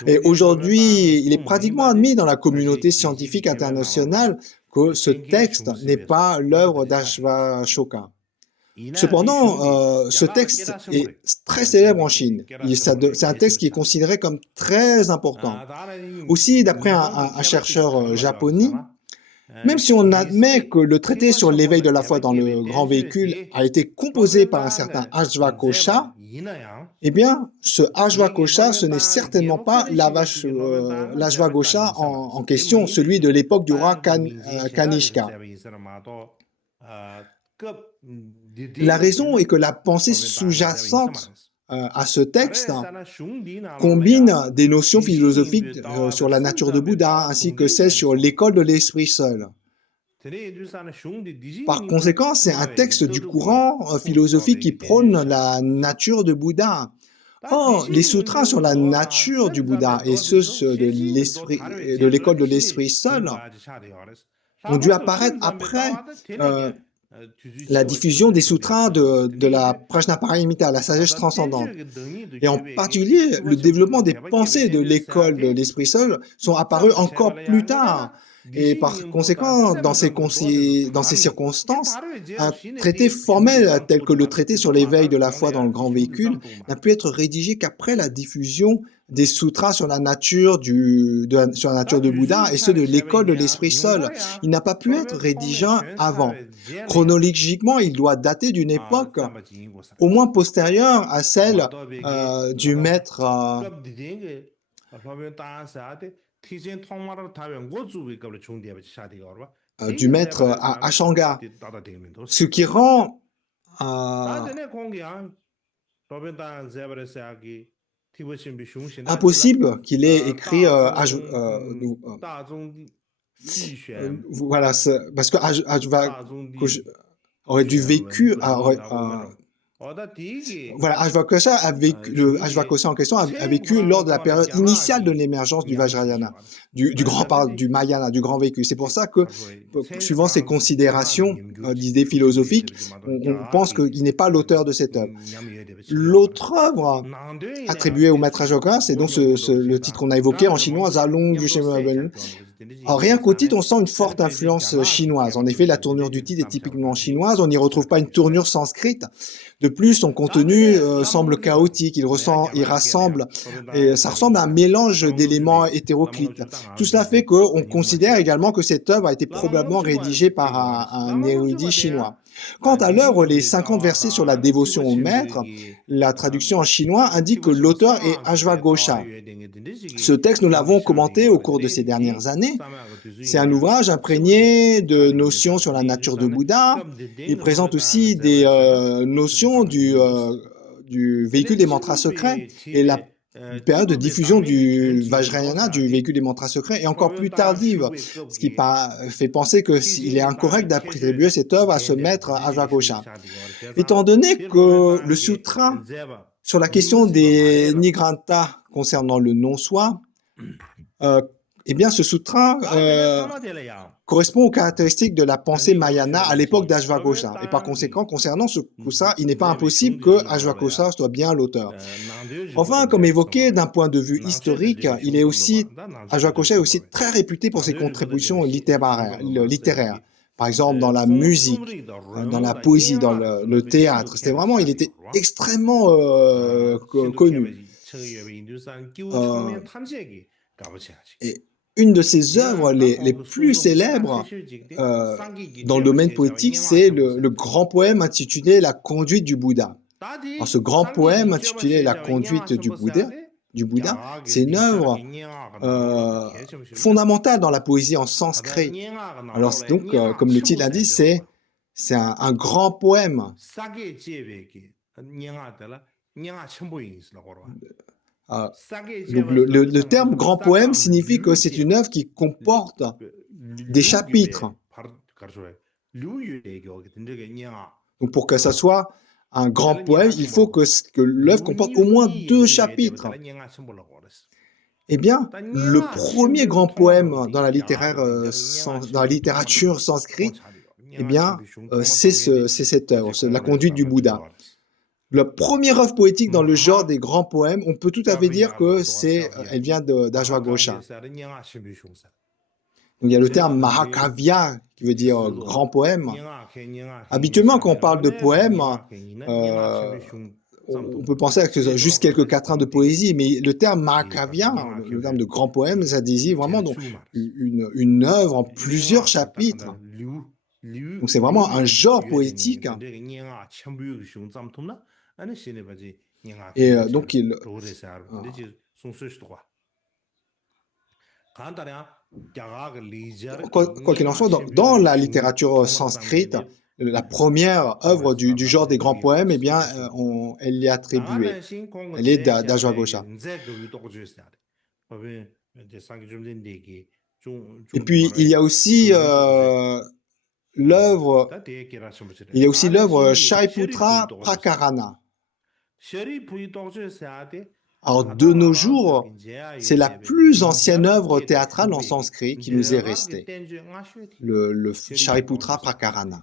Et aujourd'hui, il est pratiquement admis dans la communauté scientifique internationale que ce texte n'est pas l'œuvre d'Ashwashoka. Cependant, ce texte est très célèbre en Chine. C'est un texte qui est considéré comme très important. Aussi, d'après un chercheur japonais, même si on admet que le traité sur l'éveil de la foi dans le grand véhicule a été composé par un certain Ashwagosha, eh bien, ce Ashwagosha, ce n'est certainement pas l'Ashwagosha en question, celui de l'époque du roi Kanishka. La raison est que la pensée sous-jacente à ce texte combine des notions philosophiques sur la nature de Bouddha ainsi que celles sur l'école de l'esprit seul. Par conséquent, c'est un texte du courant philosophique qui prône la nature de Bouddha. Or, les sutras sur la nature du Bouddha et ceux de l'école de l'esprit seul ont dû apparaître après la diffusion des sutras de la Prajnaparamita, la sagesse transcendante. Et en particulier, le développement des pensées de l'école de l'esprit seul sont apparus encore plus tard. Et par conséquent, dans ces circonstances, un traité formel tel que le traité sur l'éveil de la foi dans le grand véhicule n'a pu être rédigé qu'après la diffusion des sutras sur la nature de Bouddha et ceux de l'école de l'esprit seul. Il n'a pas pu être rédigé avant. Chronologiquement, il doit dater d'une époque au moins postérieure à celle du maître à Ashanga, ce qui rend impossible qu'il ait écrit voilà, parce que aurait dû vécu voilà, Ashwagosha en question a vécu lors de la période initiale de l'émergence du Vajrayana, du Mahayana, du grand véhicule. C'est pour ça que, suivant ces considérations d'idées philosophiques, on pense qu'il n'est pas l'auteur de cette œuvre. L'autre œuvre attribuée au maître Ashoka, c'est donc le titre qu'on a évoqué en chinois, Zalong Yushemaben. Alors, rien qu'au titre, on sent une forte influence chinoise. En effet, la tournure du titre est typiquement chinoise. On n'y retrouve pas une tournure sanscrite. De plus, son contenu semble chaotique. Il rassemble, et ça ressemble à un mélange d'éléments hétéroclites. Tout cela fait qu'on considère également que cette œuvre a été probablement rédigée par un érudit chinois. Quant à l'œuvre, les 50 versets sur la dévotion au maître, la traduction en chinois indique que l'auteur est Ashwagosha. Ce texte, nous l'avons commenté au cours de ces dernières années. C'est un ouvrage imprégné de notions sur la nature de Bouddha. Il présente aussi des notions du véhicule des mantras secrets et la période de diffusion du Vajrayana, du véhicule des mantras secrets, est encore plus tardive, ce qui fait penser qu'il est incorrect d'attribuer cette œuvre à ce maître Ashwagosha. Étant donné que le sutra sur la question des Nigranta concernant le non-soi, eh bien ce sutra correspond aux caractéristiques de la pensée Mahayana à l'époque d'Ashwagosha. Et par conséquent, concernant ce sutra, il n'est pas impossible que Ashwagosha soit bien l'auteur. Enfin, comme évoqué, d'un point de vue historique, Ashwagosha est aussi très réputé pour ses contributions littéraires. Par exemple, dans la musique, dans la poésie, dans le théâtre. Il était extrêmement connu. Euh, et une de ses œuvres les plus célèbres euh, dans le domaine poétique, c'est le grand poème intitulé La conduite du Bouddha. Alors, ce grand poème intitulé La conduite du Bouddha, c'est une œuvre fondamentale dans la poésie en sanskrit. Alors, donc, comme le titre l'indique, c'est un grand poème. Donc, le terme grand poème signifie que c'est une œuvre qui comporte des chapitres. Donc, pour que ça soit un grand poème, il faut que l'œuvre comporte au moins 2 chapitres. Eh bien, le premier grand poème dans la littérature sanskrite, eh bien, c'est cette œuvre, La conduite du Bouddha. La première œuvre poétique dans le genre des grands poèmes, on peut tout à fait dire que elle vient d'Ajwagosha. Donc, il y a le terme Mahakavya, qui veut dire grand poème. Habituellement, quand on parle de poème, on peut penser à juste quelques quatrains de poésie, mais le terme Mahakavya, le terme de grand poème, ça désigne vraiment donc, une œuvre en plusieurs chapitres. Donc, c'est vraiment un genre poétique. Et donc, quoi qu'il en soit, dans la littérature sanskrite, la première œuvre du genre des grands poèmes, eh bien, elle est attribuée. Elle est d'Ajwagosha. Et puis, il y a aussi l'œuvre Shariputra Prakarana. Alors, de nos jours, c'est la plus ancienne œuvre théâtrale en sanskrit qui nous est restée, le Shariputra Prakarana.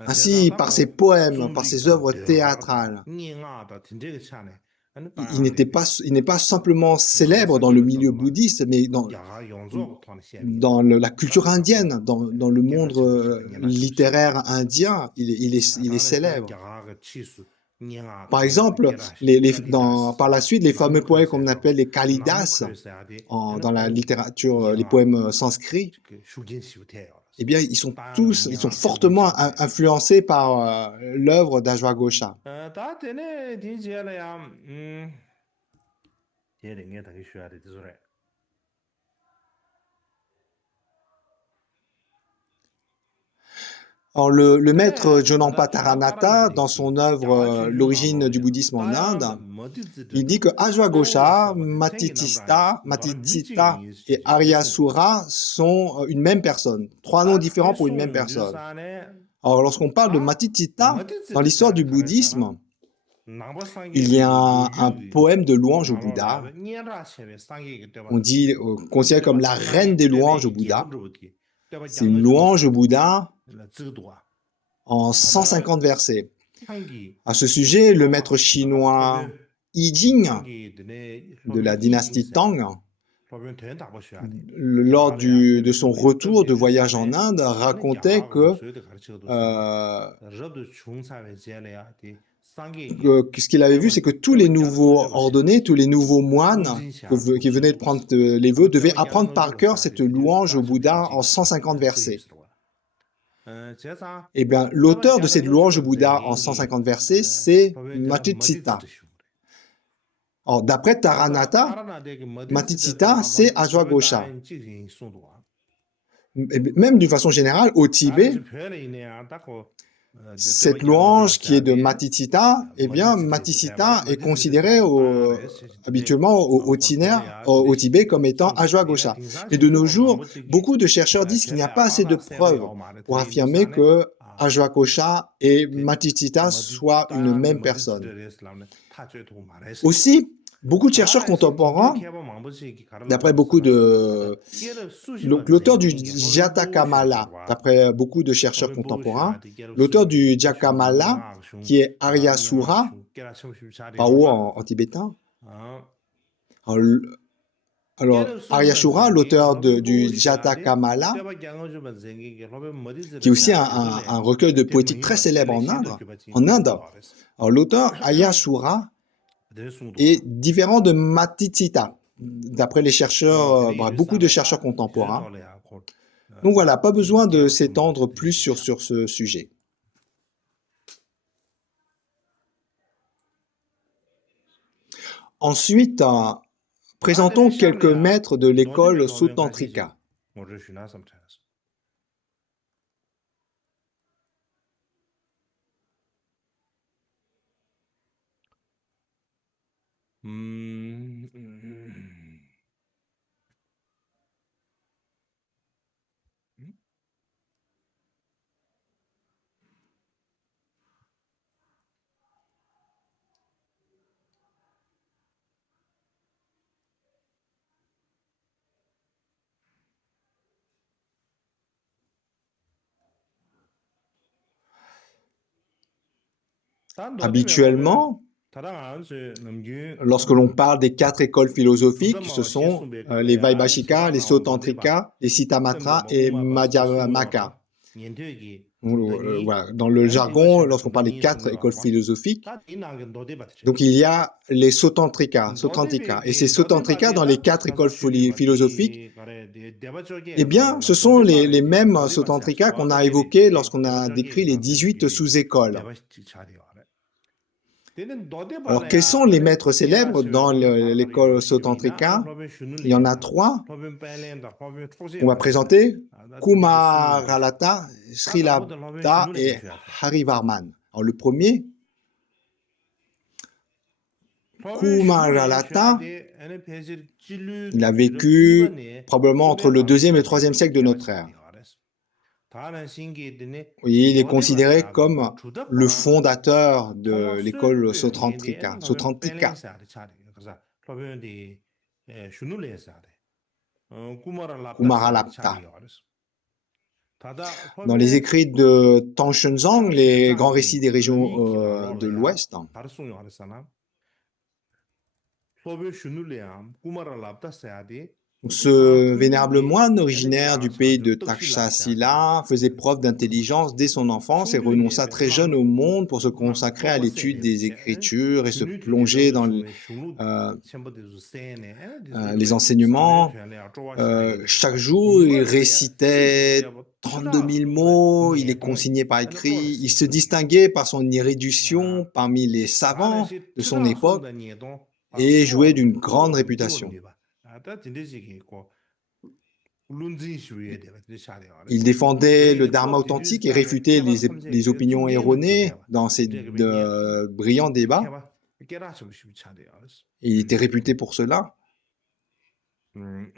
Ainsi, par ses poèmes, par ses œuvres théâtrales, il n'est pas simplement célèbre dans le milieu bouddhiste, mais dans la culture indienne, dans le monde littéraire indien, il est célèbre. Par exemple, par la suite, les fameux poèmes qu'on appelle les Kalidas, dans la littérature, les poèmes sanskrits, eh bien, ils sont fortement influencés par l'œuvre d'Ajwagosha. Alors, le maître Jonampa Taranatha, dans son œuvre L'origine du bouddhisme en Inde, il dit que Ajwagosha, Matitita et Aryasura sont une même personne, 3 noms différents pour une même personne. Alors, lorsqu'on parle de Matitita, dans l'histoire du bouddhisme, il y a un poème de louange au Bouddha. On dit, considéré comme la reine des louanges au Bouddha. C'est une louange au Bouddha en 150 versets. À ce sujet, le maître chinois Yi Jing de la dynastie Tang, lors de son retour de voyage en Inde, racontait que ce qu'il avait vu, c'est que tous les nouveaux ordonnés, tous les nouveaux moines qui venaient de prendre les vœux devaient apprendre par cœur cette louange au Bouddha en 150 versets. Eh bien, l'auteur de cette louange au Bouddha en 150 versets, c'est Matitita. Alors, d'après Taranatha, Matitita, c'est Ajwagosha. Même d'une façon générale, au Tibet, cette louange qui est de Matitita, eh bien, Matitita est considérée habituellement au Tibet comme étant Ajwagosha. Et de nos jours, beaucoup de chercheurs disent qu'il n'y a pas assez de preuves pour affirmer que Ajwagosha et Matitita soient une même personne. Aussi, beaucoup de chercheurs contemporains, d'après beaucoup de... Donc, l'auteur du Jatakamala, d'après beaucoup de chercheurs contemporains, l'auteur du Jatakamala, qui est Aryasura, Pao en tibétain. Alors, Aryasura, l'auteur du Jatakamala, qui est aussi un recueil de poétique très célèbre en Inde, Alors l'auteur Ayashura est différent de Matitsita, d'après les chercheurs, beaucoup de chercheurs contemporains. Donc voilà, pas besoin de s'étendre plus sur ce sujet. Ensuite, présentons quelques maîtres de l'école Sotantrika. Habituellement, lorsque l'on parle des 4 écoles philosophiques, ce sont les Vaibhashika, les Sotantrika, les Citamatra et Madhyamaka. Voilà. Dans le jargon, lorsqu'on parle des 4 écoles philosophiques, donc il y a les Sotantrika, et ces Sotantrika dans les 4 écoles philosophiques, eh bien, ce sont les mêmes Sotantrika qu'on a évoqués lorsqu'on a décrit les 18 sous-écoles. Alors, quels sont les maîtres célèbres dans l'école Sotantrika? Il y en a 3. On va présenter Kumaralata, Srilata et Harivarman. Alors, le premier, Kumaralata, il a vécu probablement entre le 2e et le 3e siècle de notre ère. Oui, il est considéré comme le fondateur de l'école Sotantrika. Kumaralata. Dans les écrits de Tangshenzong, les grands récits des régions de l'Ouest, ce vénérable moine, originaire du pays de Takshasila, faisait preuve d'intelligence dès son enfance et renonça très jeune au monde pour se consacrer à l'étude des Écritures et se plonger dans les enseignements. Chaque jour, il récitait 32 000 mots, il est consigné par écrit. Il se distinguait par son érudition parmi les savants de son époque et jouait d'une grande réputation. Il défendait le dharma authentique et réfutait les opinions erronées dans ses brillants débats. Il était réputé pour cela. Donc,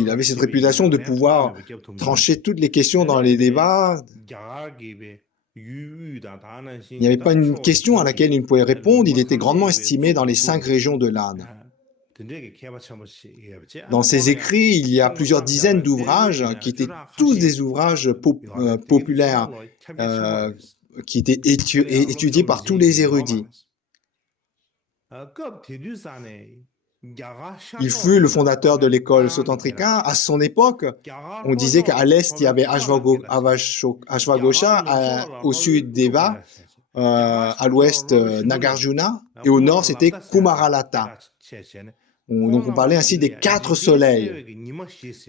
il avait cette réputation de pouvoir trancher toutes les questions dans les débats. Il n'y avait pas une question à laquelle il ne pouvait répondre. Il était grandement estimé dans les 5 régions de l'Inde. Dans ses écrits, il y a plusieurs dizaines d'ouvrages qui étaient tous des ouvrages populaires, qui étaient étudiés par tous les érudits. Il fut le fondateur de l'école Sotantrika. À son époque, on disait qu'à l'est, il y avait Ashvagosha, au sud Deva, à l'ouest Nagarjuna, et au nord, c'était Kumaralata. Donc on parlait ainsi des 4 soleils.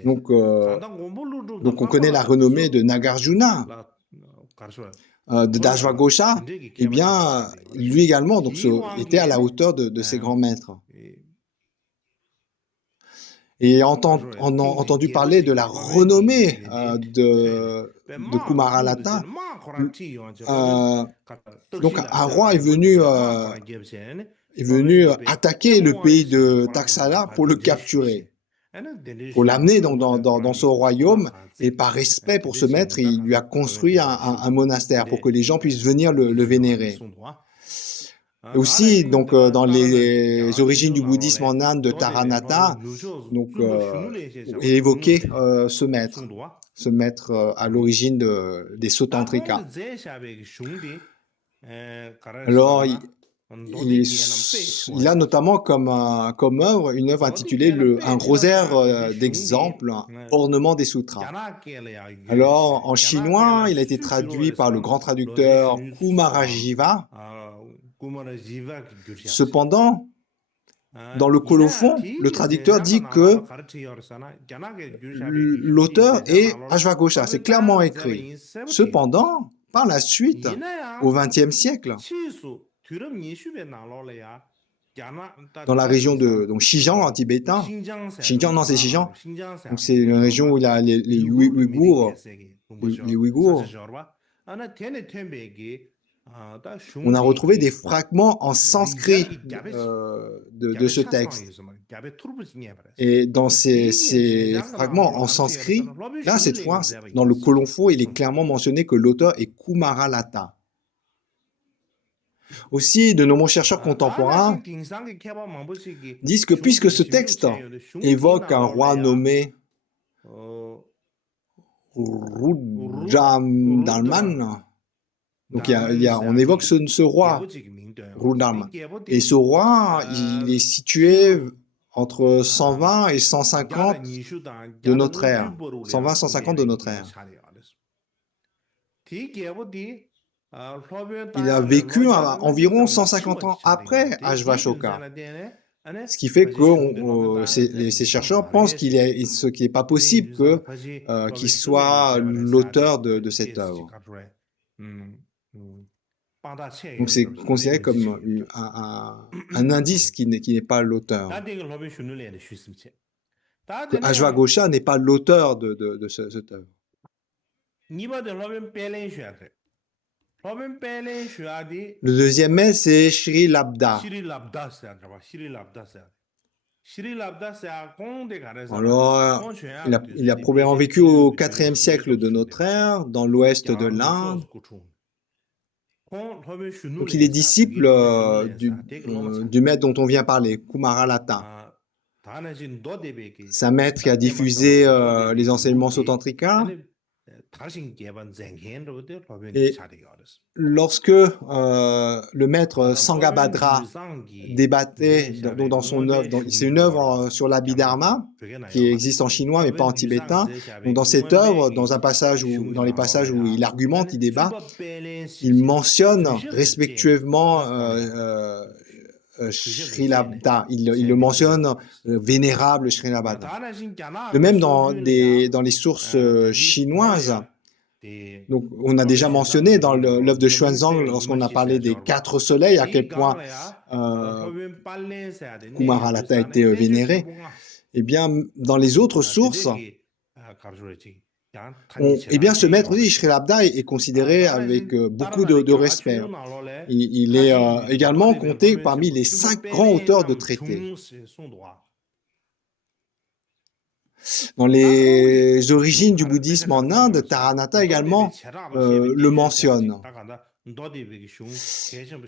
Donc on connaît la renommée de Nagarjuna, de Ashvagosha. Eh bien, lui également était à la hauteur de ses grands maîtres. Et entendu parler de la renommée de Kumaralata. Donc un roi est venu attaquer le pays de Taksala pour le capturer, pour l'amener dans son royaume, et par respect pour ce maître, il lui a construit un monastère pour que les gens puissent venir le vénérer. Et aussi, donc, dans les origines du bouddhisme en Inde de Taranatha, donc, est évoqué ce maître à l'origine des Sotantrika. Alors, il a notamment comme œuvre une œuvre intitulée un rosaire d'exemples, ornement des sutras. Alors, en chinois, il a été traduit par le grand traducteur Kumarajiva. Cependant, dans le colophon, le traducteur dit que l'auteur est Ashvaghosha, c'est clairement écrit. Cependant, par la suite, au XXe siècle, dans la région de Xinjiang en tibétain, Xinjiang, non c'est Xinjiang, donc c'est une région où il y a les Ouïghours, on a retrouvé des fragments en sanskrit de ce texte. Et dans ces fragments en sanskrit, là cette fois, dans le colophon, il est clairement mentionné que l'auteur est Kumaralata. Aussi, de nombreux chercheurs contemporains disent que puisque ce texte évoque un roi nommé Rudramdalman, donc on évoque ce roi, Rudramdalman, et ce roi, il est situé entre 120 et 150 de notre ère, 120-150 de notre ère. Il a vécu environ 150 ans après Ashvaghosha, ce qui fait que ces chercheurs pensent qu'il n'est pas possible qu'il soit l'auteur de cette œuvre. Donc c'est considéré comme un indice qui n'est pas l'auteur. Que Ashvaghosha n'est pas l'auteur de cette œuvre. Le deuxième maître, c'est Sri Labda. Alors, il a probablement vécu au IVe siècle de notre ère, dans l'ouest de l'Inde. Donc, il est disciple du maître dont on vient parler, Kumaralata. C'est un maître qui a diffusé les enseignements sotantrika. Et lorsque le maître Sanghabhadra débattait dans son œuvre, c'est une œuvre sur l'Abhidharma qui existe en chinois mais pas en tibétain. Donc dans cette œuvre, dans les passages où il argumente, il débat, il mentionne respectueusement Sri Labda, il le mentionne vénérable Sri Labda. De même dans les sources chinoises. Donc, on a déjà mentionné dans l'œuvre de Xuanzang, lorsqu'on a parlé des 4 soleils, à quel point Kumaralata a été vénéré. Eh bien, dans les autres sources, ce maître dit, Sri Labda est considéré avec beaucoup de respect. Il est également compté parmi les 5 grands auteurs de traités. Dans les origines du bouddhisme en Inde, Taranatha également le mentionne.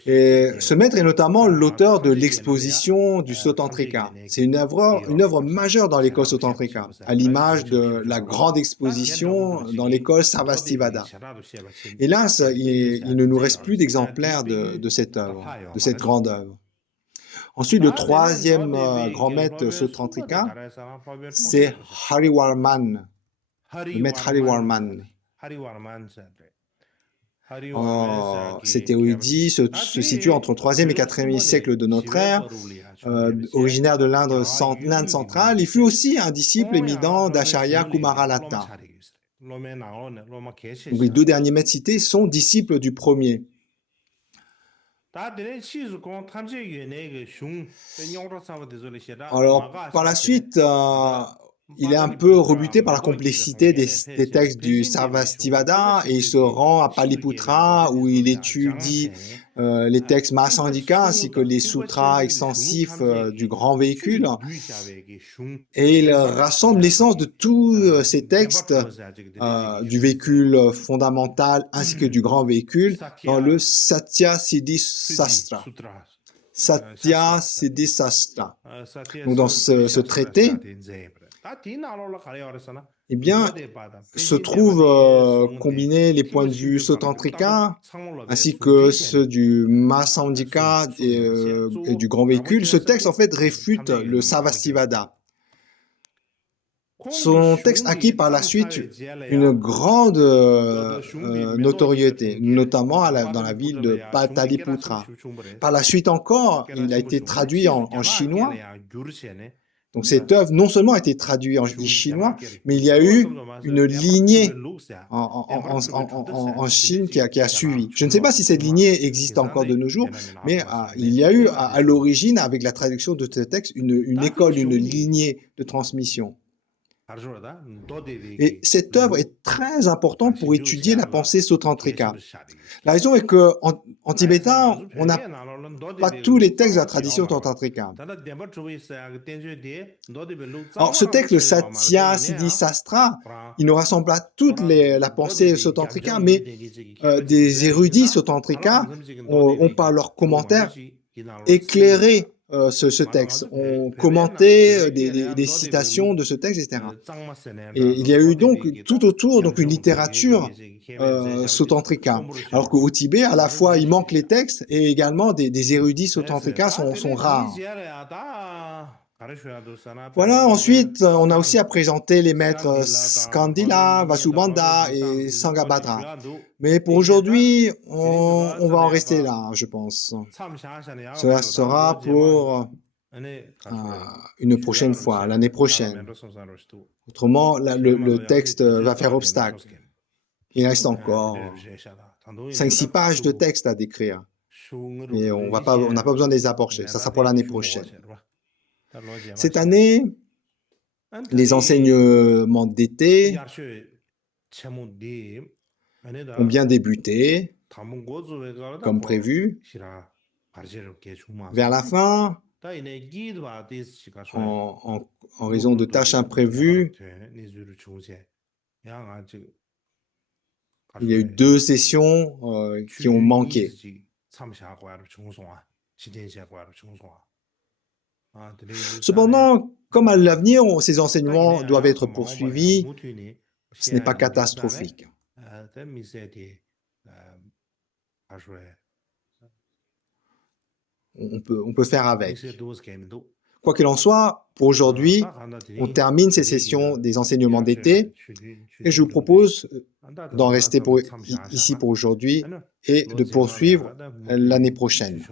Et ce maître est notamment l'auteur de l'exposition du Sotantrika. C'est une œuvre majeure dans l'école Sotantrika, à l'image de la grande exposition dans l'école Sarvastivada. Hélas, il ne nous reste plus d'exemplaires de cette œuvre, de cette grande œuvre. Ensuite, le troisième grand maître Sotantrika, c'est Harivarman, le maître Harivarman. Cet érudit se situe entre le 3e et 4e siècle de notre ère, originaire de l'Inde centrale. Il fut aussi un disciple éminent d'Acharya Kumaralata. Donc, les 2 derniers maîtres cités sont disciples du premier. Alors, par la suite, il est un peu rebuté par la complexité des textes du Sarvastivada et il se rend à Paliputra où il étudie les textes Mahasandhika ainsi que les sutras extensifs du grand véhicule et il rassemble l'essence de tous ces textes du véhicule fondamental ainsi que du grand véhicule dans le Satya Siddhi Sastra. Satya Siddhi Sastra. Donc dans ce traité, eh bien, se trouvent combinés les points de vue Sotantrika ainsi que ceux du Mahasandika et du grand véhicule. Ce texte, en fait, réfute le Sarvastivada. Son texte acquit par la suite une grande notoriété, notamment dans la ville de Pataliputra. Par la suite encore, il a été traduit en chinois. Donc cette œuvre non seulement a été traduite en chinois, mais il y a eu une lignée en Chine qui a suivi. Je ne sais pas si cette lignée existe encore de nos jours, mais il y a eu à l'origine, avec la traduction de ce texte, une école, une lignée de transmission. Et cette œuvre est très importante pour étudier la pensée Sotantrika. La raison est qu'en tibétain, on n'a pas tous les textes de la tradition Sotantrika. Alors, ce texte, le Satya Siddhi Sastra, il nous rassemble à toute la pensée Sotantrika, mais des érudits Sotantrika ont par leurs commentaires éclairé ce texte, ont commenté des citations de ce texte, etc. Et il y a eu donc tout autour une littérature Sotantrika. Alors qu'au Tibet, à la fois, il manque les textes et également des érudits Sotantrika sont rares. Voilà, ensuite, on a aussi à présenter les maîtres Skandila, Vasubandha et Sanghabhadra. Mais pour aujourd'hui, on va en rester là, je pense. Cela sera pour une prochaine fois, l'année prochaine. Autrement, le texte va faire obstacle. Il reste encore 5-6 pages de texte à décrire. Et on n'a pas besoin de les apporter. Ça sera pour l'année prochaine. Cette année, les enseignements d'été ont bien débuté, comme prévu. Vers la fin, en raison de tâches imprévues, il y a eu 2 sessions qui ont manqué. Cependant, comme à l'avenir, ces enseignements doivent être poursuivis, ce n'est pas catastrophique. On peut faire avec. Quoi qu'il en soit, pour aujourd'hui, on termine ces sessions des enseignements d'été et je vous propose d'en rester ici pour aujourd'hui et de poursuivre l'année prochaine.